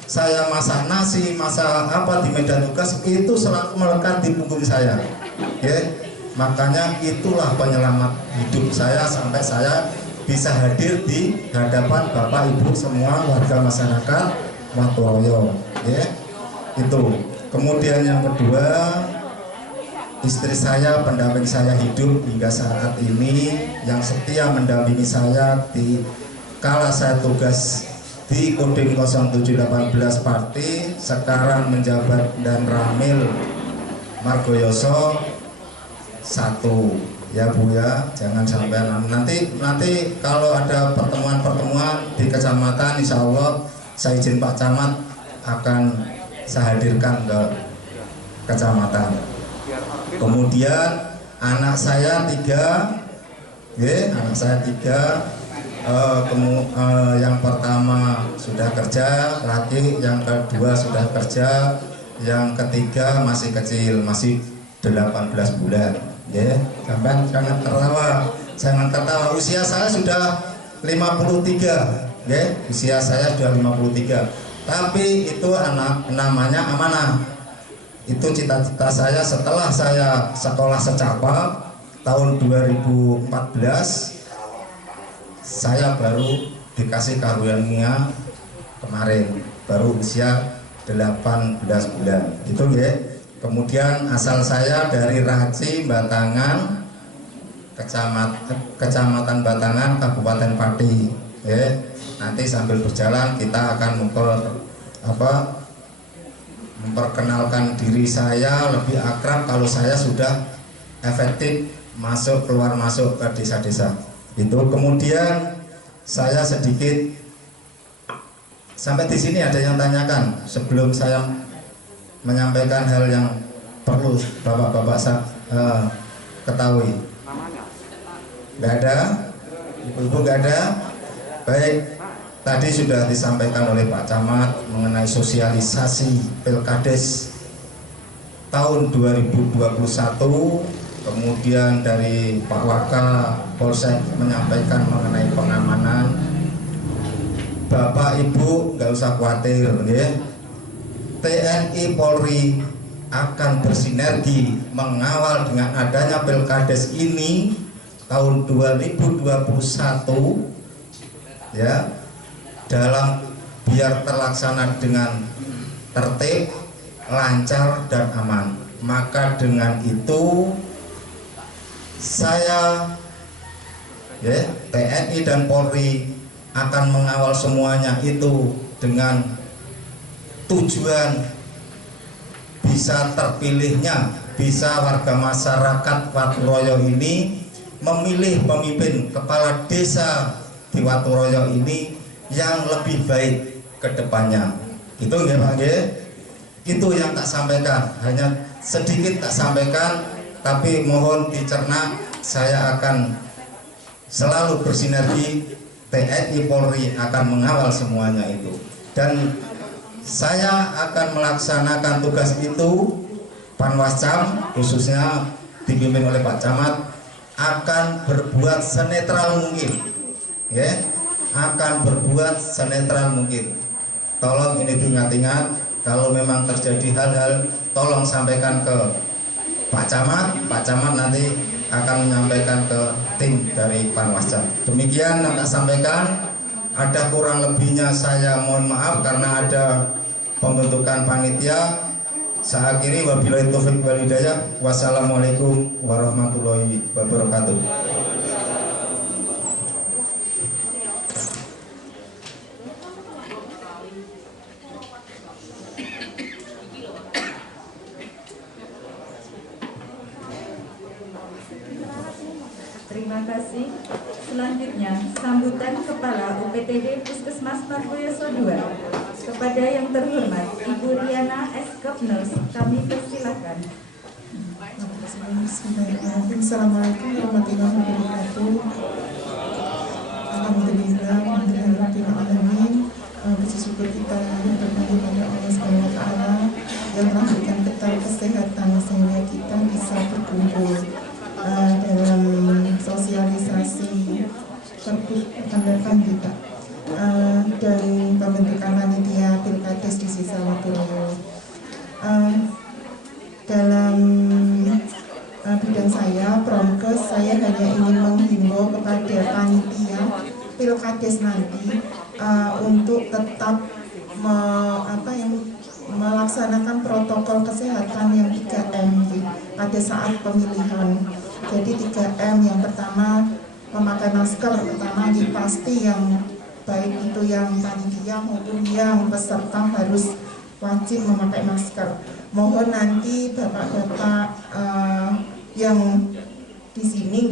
saya masak nasi, masak apa di medan tugas, itu selalu melekat di punggung saya, makanya itulah penyelamat hidup saya sampai saya bisa hadir di hadapan Bapak Ibu semua warga masyarakat Waturoyo, itu. Kemudian yang kedua, istri saya, pendamping saya hidup hingga saat ini, yang setia mendampingi saya di kala saya tugas di Kodim 0718 Pati, sekarang menjabat dan Ramil Margoyoso 1, ya Bu ya, jangan sampai nanti kalau ada pertemuan di kecamatan, insya Allah saya izin Pak Camat akan saya hadirkan ke kecamatan. Kemudian anak saya 3, anak saya 3, yang pertama sudah kerja laki, yang kedua sudah kerja, yang ketiga masih kecil, masih 18 bulan. Sampai jangan tertawa, usia saya sudah 53, usia saya sudah 53. Tapi itu anak namanya amanah. Itu cita-cita saya setelah saya sekolah secapa tahun 2014, saya baru dikasih karunia kemarin, baru usia 18 bulan. Itu Kemudian asal saya dari Raci, Batangan, Kecamatan Batangan, Kabupaten Pati. Nanti sambil berjalan kita akan memperkenalkan diri saya lebih akrab kalau saya sudah efektif keluar masuk ke desa-desa. Itu kemudian saya sedikit sampai di sini ada yang tanyakan sebelum saya menyampaikan hal yang perlu bapak-bapak ketahui. Nggak ada, ibu-ibu nggak ada. Baik, tadi sudah disampaikan oleh Pak Camat mengenai sosialisasi Pilkades tahun 2021, kemudian dari Pak Waka Polsek menyampaikan mengenai pengamanan. Bapak Ibu nggak usah khawatir, TNI Polri akan bersinergi mengawal dengan adanya Pilkades ini tahun 2021, dalam biar terlaksana dengan tertib, lancar dan aman. Maka dengan itu saya TNI dan Polri akan mengawal semuanya itu dengan tujuan bisa terpilihnya, bisa warga masyarakat Waturoyo ini memilih pemimpin kepala desa di Waturoyo ini yang lebih baik ke depannya. Itu Pak. Itu yang tak sampaikan, hanya sedikit tak sampaikan, tapi mohon dicerna. Saya akan selalu bersinergi, TNI Polri akan mengawal semuanya itu, dan saya akan melaksanakan tugas itu. Panwascam khususnya dipimpin oleh Pak Camat akan berbuat senetral mungkin, ya, akan berbuat senetral mungkin. Tolong ini diingat-ingat, kalau memang terjadi hal-hal tolong sampaikan ke Pak Camat. Pak Camat nanti akan menyampaikan ke tim dari Panwascam. Demikian yang saya sampaikan. Ada kurang lebihnya saya mohon maaf karena ada pembentukan panitia. Saya akhiri, wabillahi taufiq wal hidayah. Wassalamualaikum warahmatullahi wabarakatuh. Terima kasih. Selanjutnya, sambutan Kepala UPTD Puskesmas Margoyoso II. Kepada yang terhormat Ibu Riana S. Kopnus, kami persilahkan. Assalamualaikum warahmatullahi wabarakatuh. Alhamdulillah, alhamdulillah, puji syukur kita berterima kepada Allah Subhanahu wa Ta'ala yang telah memberikan kita kesehatan sehingga kita bisa berkumpul dalam sosialisasi perbuatan kita dan pembentukan panitia Pilkades di Desa Waturoyo. Dalam bidang saya, Promkes, saya hanya ingin menghimbau kepada panitia Pilkades nanti untuk tetap melaksanakan protokol kesehatan yang 3M pada saat pemilihan. Jadi 3M, yang pertama memakai masker, pertama pasti yang baik itu yang panitia maupun yang peserta harus wajib memakai masker. Mohon nanti bapak-bapak yang di sini,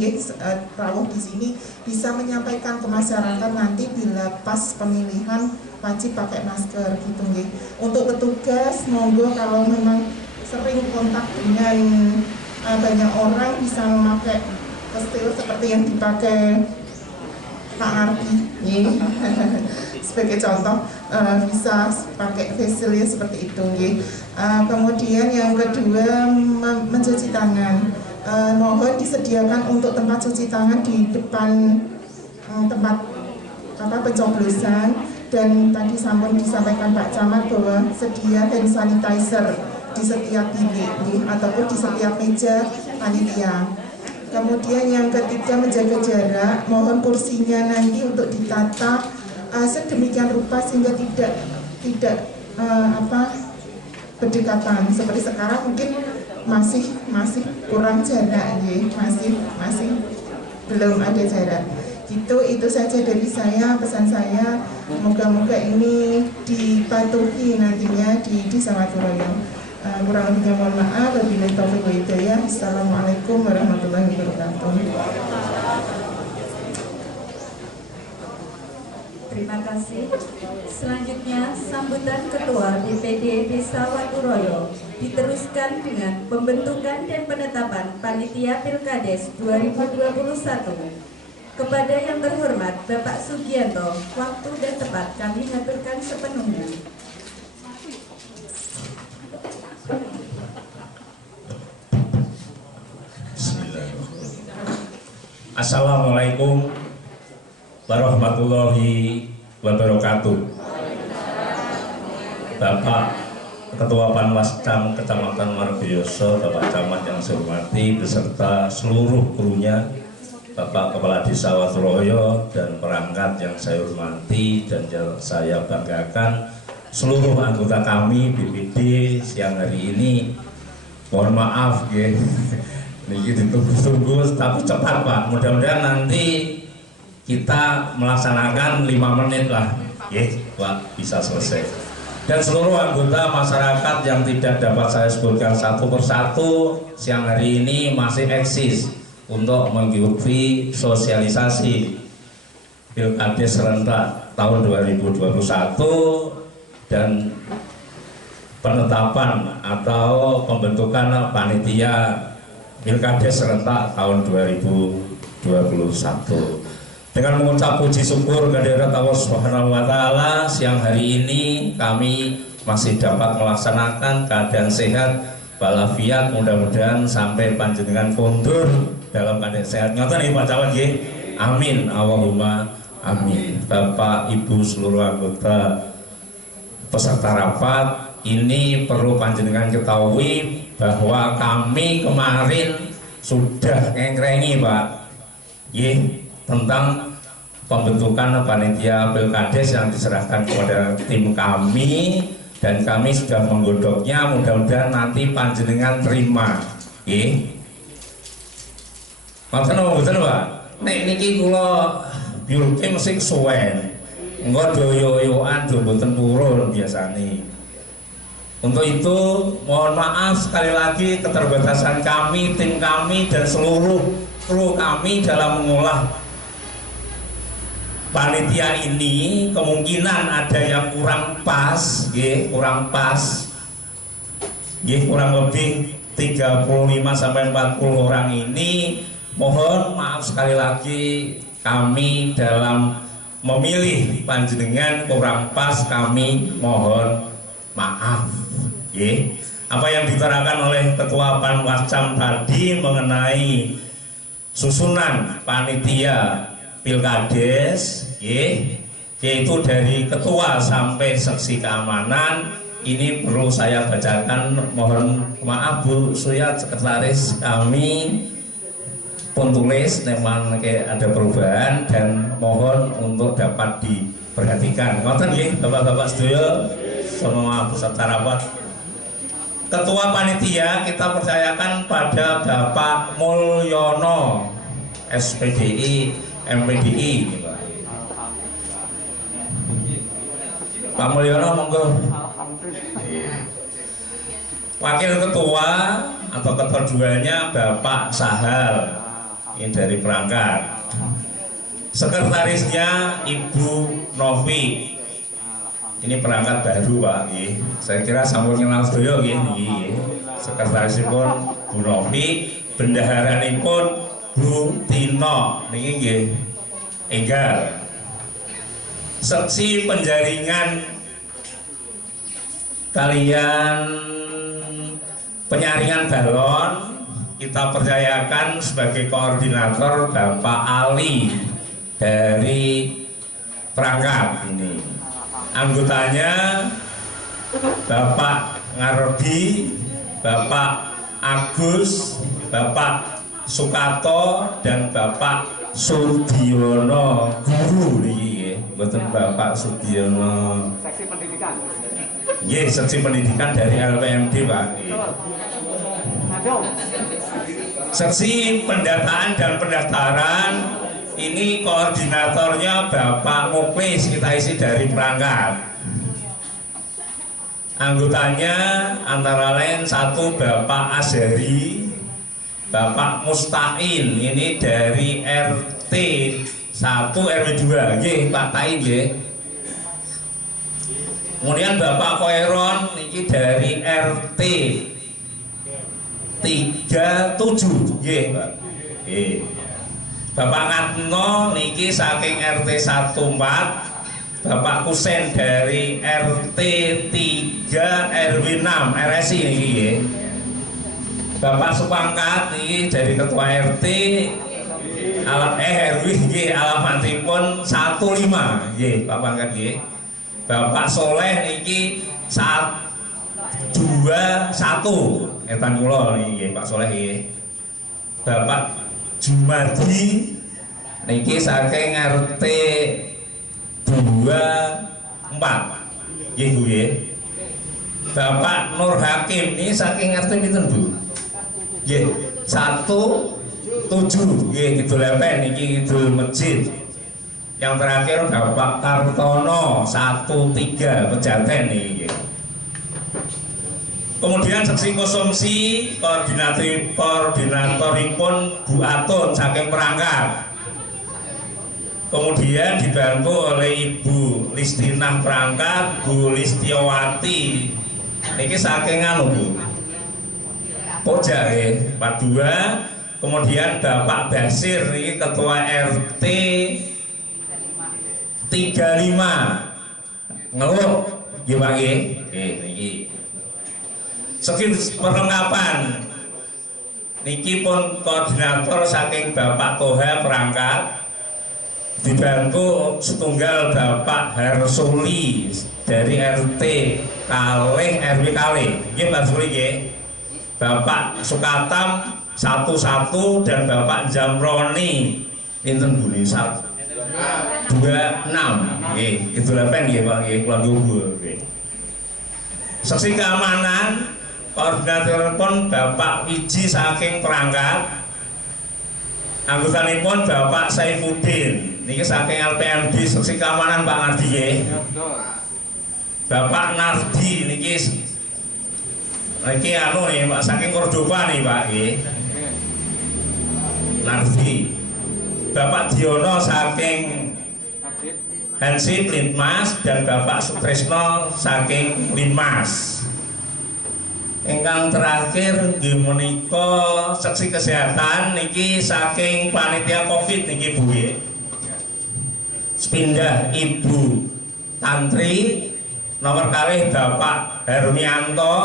rawuh di sini bisa menyampaikan ke masyarakat nanti bila pas pemilihan wajib pakai masker gitu nggih. Untuk petugas monggo kalau memang sering kontak dengan banyak orang bisa memakai pestil seperti yang dipakai Pak Arti, sebagai contoh bisa pakai face shield seperti itu. Kemudian yang kedua, mencuci tangan. Mohon disediakan untuk tempat cuci tangan di depan tempat pencoblosan, dan tadi sampun disampaikan Pak Camat bahwa sedia hand sanitizer di setiap bilik ataupun di setiap meja panitia. Kemudian yang ketiga, menjaga jarak. Mohon kursinya nanti untuk ditata sedemikian rupa sehingga tidak berdekatan. Seperti sekarang mungkin masih kurang jarak, masih belum ada jarak. Itu saja dari saya, pesan saya. Moga-moga ini dipatuhi nantinya di Desa Waturoyo. Kurang lebihnya mohon maaf. Wabillahi taufiq wal hidayah. Assalamualaikum warahmatullahi wabarakatuh. Terima kasih. Selanjutnya, sambutan Ketua DPD Desa Waturoyo diteruskan dengan pembentukan dan penetapan Panitia Pilkades 2021. Kepada yang terhormat Bapak Sugianto, waktu dan tempat kami aturkan sepenuhnya. Assalamualaikum warahmatullahi wabarakatuh. Bapak Ketua Panwascam Kecamatan Margoyoso, Bapak Camat yang saya hormati beserta seluruh krunya, Bapak Kepala Desa Waturoyo dan perangkat yang saya hormati dan yang saya banggakan, seluruh anggota kami BPD siang hari ini. Mohon maaf ini ditunggu-tunggu tapi cepat Pak. Mudah-mudahan nanti kita melaksanakan 5 menit lah, Pak, bisa selesai. Dan seluruh anggota masyarakat yang tidak dapat saya sebutkan satu persatu siang hari ini masih eksis untuk mengikuti sosialisasi Pilkades serentak tahun 2021 dan penetapan atau pembentukan panitia Pilkades serentak tahun 2021. Dengan mengucap puji syukur kehadirat Allah Subhanahu wa taala, siang hari ini kami masih dapat melaksanakan keadaan sehat walafiat, mudah-mudahan sampai panjenengan kondur dalam keadaan sehat. Ngoten nggih Pak Camat nggih. Amin Allahumma amin. Bapak Ibu seluruh anggota peserta rapat, ini perlu panjenengan ketahui bahwa kami kemarin sudah ngengrengi Pak tentang pembentukan panitia Pilkades yang diserahkan kepada tim kami, dan kami sudah menggodoknya. Mudah-mudahan nanti panjenengan terima. Mboten Pak, nek niki kula biulke mesti suwen. Engko doyo-yoan do mboten purun biasane. Untuk itu mohon maaf sekali lagi keterbatasan kami, tim kami dan seluruh kru kami dalam mengolah panitia ini. Kemungkinan ada yang kurang pas, kurang lebih 35-40 orang ini. Mohon maaf sekali lagi, kami dalam memilih panjenengan kurang pas, kami mohon maaf. Apa yang diterangkan oleh Ketua Panwascam tadi mengenai susunan panitia Pilkades, yaitu dari ketua sampai seksi keamanan, ini perlu saya bacakan. Mohon maaf Bu Suyat, sekretaris kami pun tulis memang ada perubahan dan mohon untuk dapat diperhatikan. Ngoten nggih Bapak-bapak sedaya semua peserta rapat. Ketua panitia kita percayakan pada Bapak Mulyono, SPDI MPDI. Pak Mulyono monggo. Wakil ketua atau ketua duanya Bapak Sahal, ini dari perangkat. Sekretarisnya Ibu Novi, ini perangkat baru Pak. Saya kira sampun kenal sedaya nggih. Sekretarisipun Bu Novi, bendaharanipun Bu Tino niki nggih enggal. Seksi penjaringan kalian penyaringan balon kita percayakan sebagai koordinator Bapak Ali dari perangkat ini. Anggotanya Bapak Ngarbi, Bapak Agus, Bapak Sukato dan Bapak Sudiono guru nih, betul Bapak Sudiono. Seksi pendidikan. Seksi pendidikan dari LPMD Pak. Seksi pendataan dan pendaftaran ini koordinatornya Bapak Muklis, kita isi dari perangkat. Anggotanya antara lain satu Bapak Azhari, Bapak Mustain, ini dari RT 1 RW 2, Pak Tain Kemudian Bapak Koeron ini dari RT 37, Pak. Bapak Ngatno niki saking RT 14, Bapak Kusen dari RT 3 RW 6 RSI niki Bapak Supangkat niki dari Ketua RT RW alamatipun 15 Pak Pangkat Bapak Soleh niki 121 etan kula niki Pak Soleh Bapak Jumadi niki saking RT 24 Bu Bapak Nur Hakim ini saking RT pinten Bu? 17 Kidul Lepen niki Kidul Masjid. Yang terakhir Bapak Kartono 13 Pejaten niki. Kemudian seksi konsumsi koordinatoripun Bu Atun saking perangkat. Kemudian dibantu oleh Ibu Listinah perangkat, Bu Listiawati niki saking anu Bu. Koja nggih, Pak 2. Kemudian Bapak Basir niki ketua RT 35. Ngeluh nggih Pak nggih. Nggih niki. Sekian perlengkapan. Niki pun koordinator saking Bapak Toha perangkat, dibantu setunggal Bapak Hersuli dari RT Kalih RW Kalih. Nggih Pak Hersuli nggih. Bapak Sukatam 11 dan Bapak Jamroni pinten Bu niki 26. Nggih, itu lapen nggih Pak nggih kula nyuwun nggih. Seksi keamanan koordinator pun Bapak Wiji saking perangkat, anggotanipun Bapak Saifuddin niki saking LPMD seksi keamanan Pak Nardi nggih. Bapak Nardi niki anu nih Pak saking Cordoba nih Pak nggih. Nardi. Bapak Diono saking Hansip Linmas dan Bapak Sutresno saking Linmas. Ingkang terakhir nggih menika seksi kesehatan niki saking panitia Covid niki Bu nggih. Sepindah Ibu Tantri, nomor kalih Bapak Hermianto,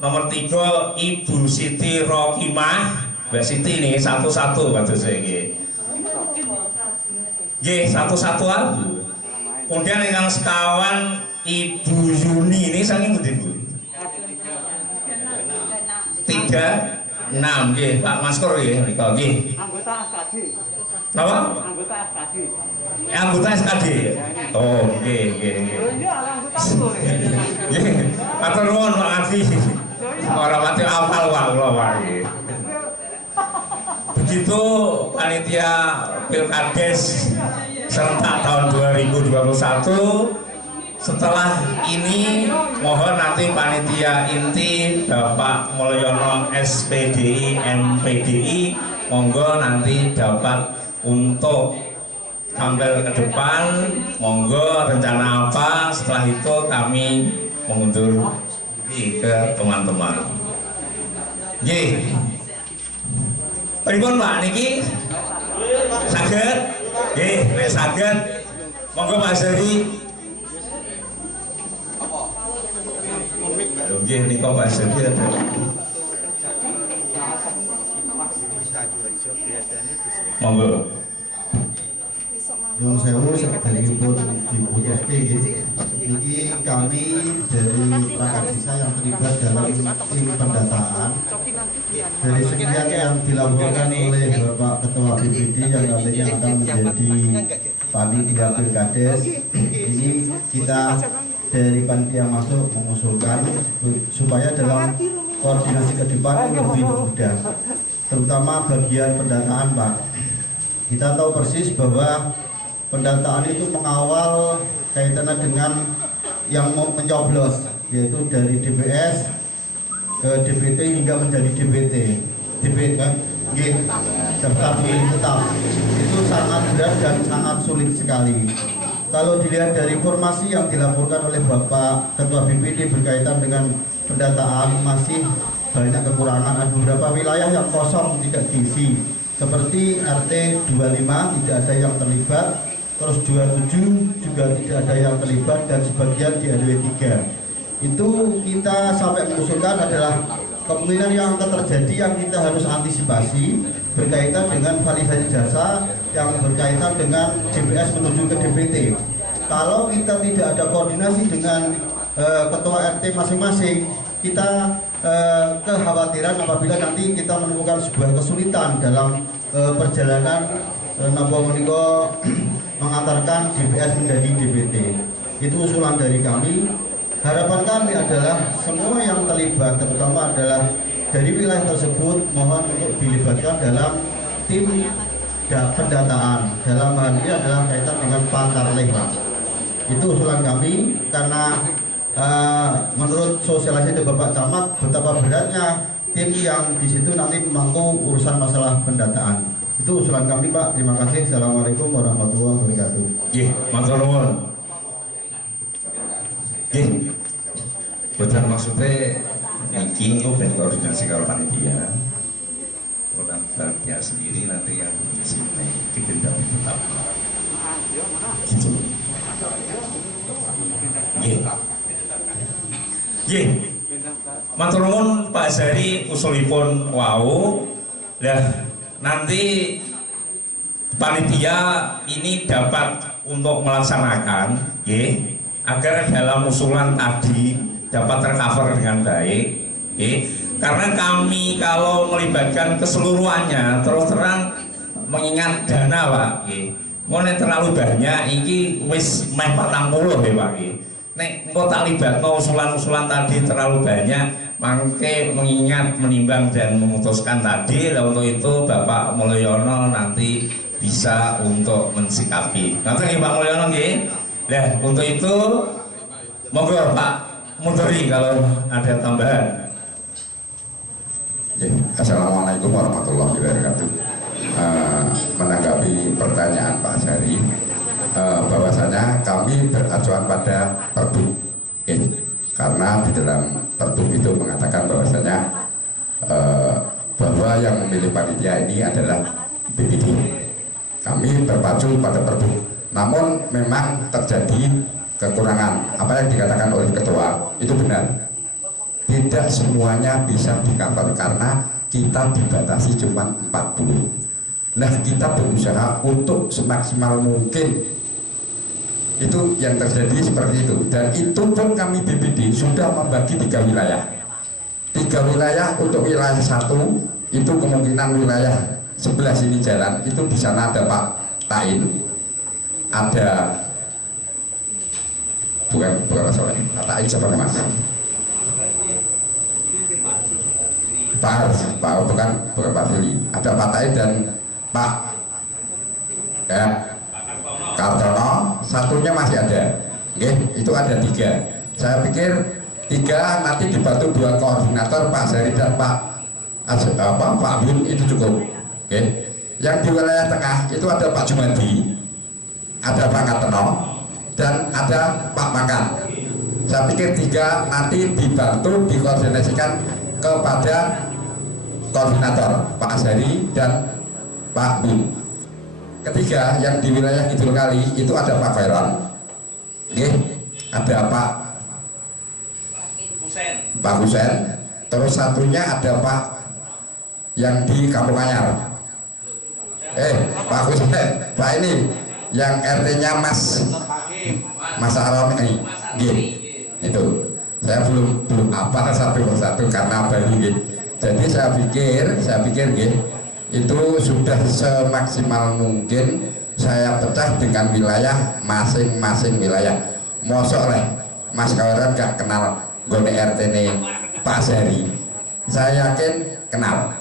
nomor 3 Ibu Siti Rokimah, Mbak Siti niki satu-satu kados nggih. Nggih, satu-satu abu. Kemudian ingkang sekawan Ibu Yuni ini saking pundi Bu? 36 nggih, Pak Maskor nggih nika nggih. Anggota SKD. Napa? Anggota SKD. Anggota SKD. Oh, nggih, nggih, nggih. Iya, anggota betul. Nggih, matur nuwun Pak Adi. Ora pati apal Pak kula Pak nggih. Begitu panitia Pilkades serentak tahun 2021. Setelah ini mohon nanti panitia inti Bapak Mulyono SPDI MPDI monggo nanti dapat untuk tampil ke depan, monggo rencana apa, setelah itu kami mengundur ke teman-teman. Nggih. Pripun Pak niki? Saged? Nggih, nek saged monggo Pak Seri. Nggih nika Pak Seri. Monggo. Yang sewu sedanipun Ibu FT ini kami dari perangkat desa yang terlibat dalam tim pendataan. Dari sekian yang dilaporkan oleh Bapak Ketua BPD yang nantinya akan menjadi panitia Pilkades, ini kita dari panitia masuk mengusulkan supaya dalam koordinasi ke depan lebih mudah, terutama bagian pendataan Pak. Kita tahu persis bahwa pendataan itu mengawal kaitannya dengan yang mau mencoblos, yaitu dari DPS ke DPT hingga menjadi DPT, daftar pemilih tetap. Itu sangat berat dan sangat sulit sekali. Kalau dilihat dari informasi yang dilaporkan oleh Bapak Ketua BPD berkaitan dengan pendataan, masih banyak kekurangan. Ada beberapa wilayah yang kosong tidak diisi, seperti RT 25 tidak ada yang terlibat, terus 27 juga tidak ada yang terlibat, dan sebagian di RW 3. Itu kita sampai mengusulkan adalah kemungkinan yang akan terjadi yang kita harus antisipasi berkaitan dengan validasi jasa yang berkaitan dengan DPS menuju ke DPT. Kalau kita tidak ada koordinasi dengan ketua RT masing-masing, kita kekhawatiran apabila nanti kita menemukan sebuah kesulitan dalam perjalanan napa menika mengantarkan DPS menjadi DPT. Itu usulan dari kami. Harapan kami adalah semua yang terlibat, terutama adalah dari wilayah tersebut, mohon untuk dilibatkan dalam tim pendataan. Dalam hal ini adalah kaitan dengan Pantarleh. Itu usulan kami, karena menurut sosialisasi dari Bapak Camat betapa beratnya tim yang di situ nanti memangku urusan masalah pendataan. Itu usulan kami Pak. Terima kasih. Assalamualaikum warahmatullahi wabarakatuh. Nggih, matur nuwun. Nggih. Bukan maksudnya iki kok ben koordinasi karo panitia. Orang panitia sendiri nanti yang mengisi kita tetap. Gitu. Nggih. Matur nuwun Pak Azhari usulipun wau. Nah, nanti panitia ini dapat untuk melaksanakan agar dalam usulan tadi dapat tercover dengan baik karena kami kalau melibatkan keseluruhannya terus terang mengingat dana Pak mulai terlalu banyak ini wis meh 40 Pak nek engko tak libatno usulan-usulan tadi terlalu banyak mangke mengingat menimbang dan memutuskan tadi untuk itu Bapak Mulyono nanti bisa untuk mensikapi. Nanti Pak Mulyono nggih. Nah, untuk itu monggo Pak Mudori kalau ada tambahan. Assalamualaikum warahmatullahi wabarakatuh. Menanggapi pertanyaan Pak Azhari, bahwasanya kami beracuan pada Perbu karena di dalam Perbu itu mengatakan bahwasanya bahwa yang memilih panitia ini adalah BPD. Kami berpacu pada Perbu, namun memang terjadi kekurangan. Apa yang dikatakan oleh ketua itu benar, tidak semuanya bisa di-cover karena kita dibatasi cuma 40. Nah, kita berusaha untuk semaksimal mungkin. Itu yang terjadi seperti itu, dan itu pun kami BPD sudah membagi 3 wilayah. 3 wilayah. Untuk wilayah 1 itu kemungkinan wilayah sebelah sini jalan itu di sana ada Pak Tain, ada bukan Soleh, Pak Tain siapa Mas? Pak bukan Pak Fili, ada Pak Tain dan Pak Kartono, satunya masih ada. Itu ada 3. Saya pikir 3 nanti dibantu 2 koordinator Pak Azhari dan Pak Abdul itu cukup. Yang di wilayah tengah itu ada Pak Jumadi, ada Pak Kartono, dan ada Pak Makan. Saya pikir 3 nanti dibantu dikoordinasikan kepada koordinator Pak Azhari dan Pak Bin. Ketiga yang di wilayah Kidul Kali itu ada Pak Khairon, ada Pak Husen, terus satunya ada Pak yang di Kampung Anyar. Pak Husen, Pak ini yang RT-nya Mas Aron ini, itu saya belum apa satu persatu karena baru jadi saya pikir itu sudah semaksimal mungkin saya pecah dengan wilayah masing-masing wilayah. Mosok leh Mas Kawaran gak kenal gone RT nih Pak Azhari, saya yakin kenal,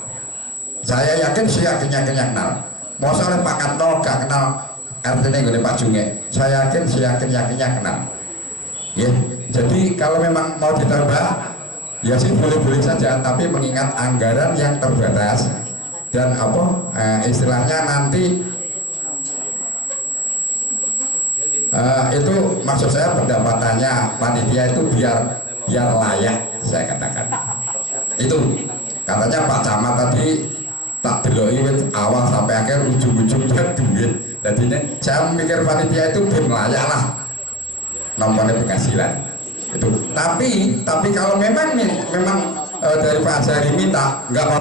saya yakin seyakinnya kenal. Mosok leh Pak Katno gak kenal RT nih gone Pak Junge, saya yakin seyakinnya kenal. Jadi kalau memang mau ditambah ya sih boleh-boleh saja, tapi mengingat anggaran yang terbatas dan istilahnya nanti itu maksud saya pendapatannya panitia itu biar layak, saya katakan itu. Katanya Pak Camat tadi tak deloi awal sampai akhir ujung-ujungnya duit. Jadi saya mikir panitia itu belum layak lah nomornya penghasilan itu. Tapi kalau memang dari Pak Azhari minta nggak